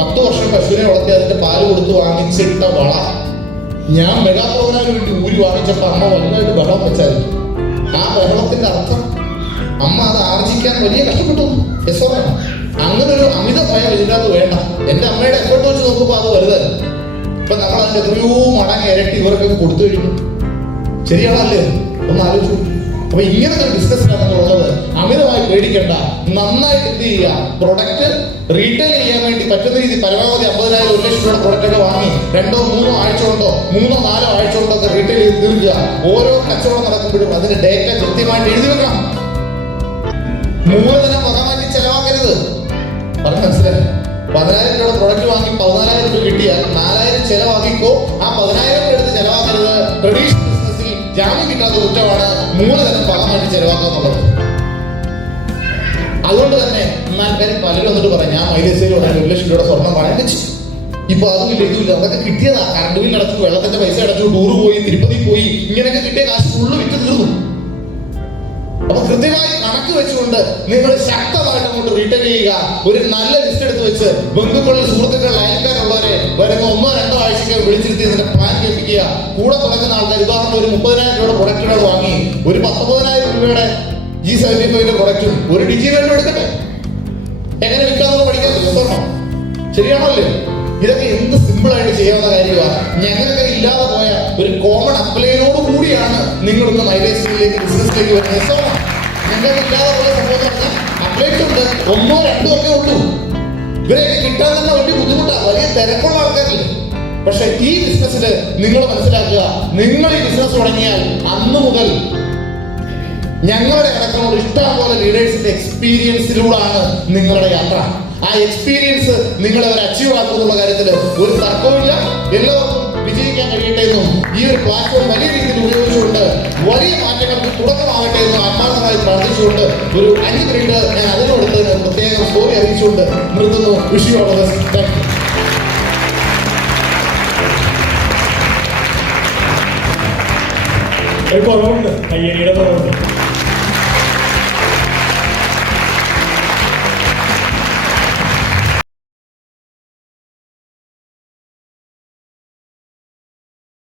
10 വർഷം പശുവിനെ വളർത്തി അതിന്റെ പാല് കൊടുത്ത് വാങ്ങിച്ചിട്ട വള ഞാൻ മെഗാ പ്രോഗ്രാമിന് വേണ്ടി ഊരി വാങ്ങിച്ചപ്പോ അമ്മ വലുതായിട്ട് ബഹളം വെച്ചായിരുന്നു. ആ ബഹളത്തിന്റെ അർത്ഥം അമ്മ അത് ആർജിക്കാൻ വലിയ കഷ്ടപ്പെട്ടു. യശോദാണ്. അങ്ങനെ ഒരു അമിത ഭയം ഇതിനകത്ത് വേണ്ട. എന്റെ അമ്മയുടെ എഫേർട്ട് വെച്ച് നോക്കുമ്പോൾ അത് വലുതായിരുന്നു. ഇപ്പൊ നമ്മൾ അതിന്റെ എത്രയോ മടങ്ങ് ഇരട്ടി ഇവർക്കൊക്കെ കൊടുത്തു കഴിഞ്ഞു. ശരിയാണല്ലേ? ഒന്ന് ആലോചിച്ചു. അപ്പൊ ഇങ്ങനത്തെ ഒരു ബിസിനസ്സിലാണെന്നുള്ളത് അമിതമായി പേടിക്കണ്ട. നന്നായിട്ട് എന്ത് ചെയ്യുക? പ്രൊഡക്റ്റ് റീറ്റെയിൽ ചെയ്യാൻ വേണ്ടി പറ്റുന്ന രീതി പരമാവധി 50,000 1 ലക്ഷം രൂപയുടെ പ്രൊഡക്റ്റ് ഒക്കെ വാങ്ങി 2-3 ആഴ്ച കൊണ്ടോ 3-4 ആഴ്ച കൊണ്ടോ ഒക്കെ റീറ്റെയിൽ ചെയ്ത് തീർക്കുക. ഓരോ കച്ചവടം നടക്കുമ്പോഴും അതിന്റെ ഡേറ്റ കൃത്യമായിട്ട് എഴുതി വെക്കണം. മൂലധനം വകമാറ്റി ചെലവാക്കരുത്. പറഞ്ഞ് മനസ്സിലായി. 10,000 രൂപയുടെ പ്രൊഡക്റ്റ് വാങ്ങി 14,000 രൂപ കിട്ടിയാൽ 4,000 ചെലവാക്കിക്കോ. ആ 10,000 രൂപ എടുത്ത് ചെലവാക്കരുത്. ട്രഡീഷണൽ ബിസിനസ്സിൽ ജാമ്യം കിട്ടാത്ത കുറ്റമാണ് മൂലധനം വകമാറ്റി ചെലവാക്കുക എന്നുള്ളത്. അതുകൊണ്ട് തന്നെ എന്നാൽ പലരും വന്നിട്ട് പറയാം, ഞാൻ മൈലേജ് 1 ലക്ഷം രൂപയുടെ സ്വർണ്ണം പണയം വെച്ചു. ഇപ്പൊ അതുമില്ല ഇതുമില്ല, അതൊക്കെ കിട്ടിയതാ. കറണ്ട് ബില്ല് അടച്ചു, വെള്ളത്തിന്റെ പൈസ അടച്ചു, ടൂറ് പോയി, തിരുപ്പതി പോയി, ഇങ്ങനെയൊക്കെ കിട്ടിയ കാശ് ഫുള്ള് വിറ്റ് തീർന്നു. അപ്പൊ കൃത്യമായി കണക്ക് വെച്ചുകൊണ്ട് നിങ്ങൾ ശക്തമായിട്ട് അങ്ങോട്ട് റീറ്റെയിൽ ചെയ്യുക. ഒരു നല്ല ലിസ്റ്റ് എടുത്ത് വെച്ച് ബന്ധുക്കളിൽ, സുഹൃത്തുക്കളിൽ, അയൽക്കാരുള്ളവരെ വരുന്ന 1-2 ആഴ്ചയ്ക്ക് വിളിച്ചിരുത്തി ഇതിന്റെ പ്ലാൻ കേൾപ്പിക്കുക. കൂടെ തുടങ്ങുന്ന ആൾക്കാർ ഉദാഹരണം ഒരു 30,000 രൂപയുടെ പ്രൊഡക്റ്റുകൾ വാങ്ങി ഒരു 19,000 രൂപയുടെ G75 പ്രൊഡക്റ്റും ഒരു ഡിജിറ്റലും എടുക്കട്ടെ. എങ്ങനെ വിൽക്കാമെന്ന് പഠിക്കാൻ പറ്റും. ശരിയാണല്ലേ? ഇതൊക്കെ എന്ത് സിമ്പിൾ ആയിട്ട് ചെയ്യാവുന്ന കാര്യമാണ്. ഞങ്ങൾക്ക് ഇല്ലാതെ പോയ ഒരു കോമൺ അപ്ലൈനോട് കൂടിയാണ് നിങ്ങളൊന്ന് മൈലേജിലേക്ക് ബിസിനസ്സിലേക്ക് വരുന്നത്. സോ ഞങ്ങൾക്ക് ഇല്ലാതെ പോയ സംഭവം പറഞ്ഞാൽ അപ്ലൈൻസ് ഉണ്ട്, 1-2 ഒക്കെ ഉള്ളൂ. ഇവരെയൊക്കെ കിട്ടാൻ തന്നെ വലിയ ബുദ്ധിമുട്ടാണ്, വലിയ തിരക്കുള്ള ആൾക്കാരില്ല. പക്ഷെ ഈ ബിസിനസ്സിൽ നിങ്ങൾ മനസ്സിലാക്കുക, നിങ്ങൾ ഈ ബിസിനസ് തുടങ്ങിയാൽ അന്ന് മുതൽ ഞങ്ങളുടെ അടക്കമുള്ള ഇഷ്ടം പോലെ ലീഡേഴ്സിന്റെ എക്സ്പീരിയൻസിലൂടെയാണ് നിങ്ങളുടെ യാത്ര. ആ എക്സ്പീരിയൻസ് നിങ്ങളെ അവർ അച്ചീവ് ആക്കുന്നുള്ള കാര്യത്തിൽ ഒരു തർക്കവുമില്ല. എല്ലാവർക്കും വിജയിക്കാൻ കഴിയട്ടെ എന്നും ഈ ഒരു പ്ലാറ്റ്ഫോം വലിയ രീതിയിൽ ഉപയോഗിച്ചുകൊണ്ട് വലിയ മാറ്റങ്ങൾക്ക് തുടക്കമാകട്ടെ എന്നും ആത്മാർത്ഥമായി പ്രാർത്ഥിച്ചുകൊണ്ട് ഒരു 5 മിനിറ്റ് ഞാൻ അതിനോടുത്തതിന് പ്രത്യേകം സ്റ്റോറി അറിയിച്ചുകൊണ്ട് നിർത്തുന്നു. Wish you all the best. Thank you. കുറവുണ്ട്, കയ്യടിയുടെ കുറവുണ്ട്.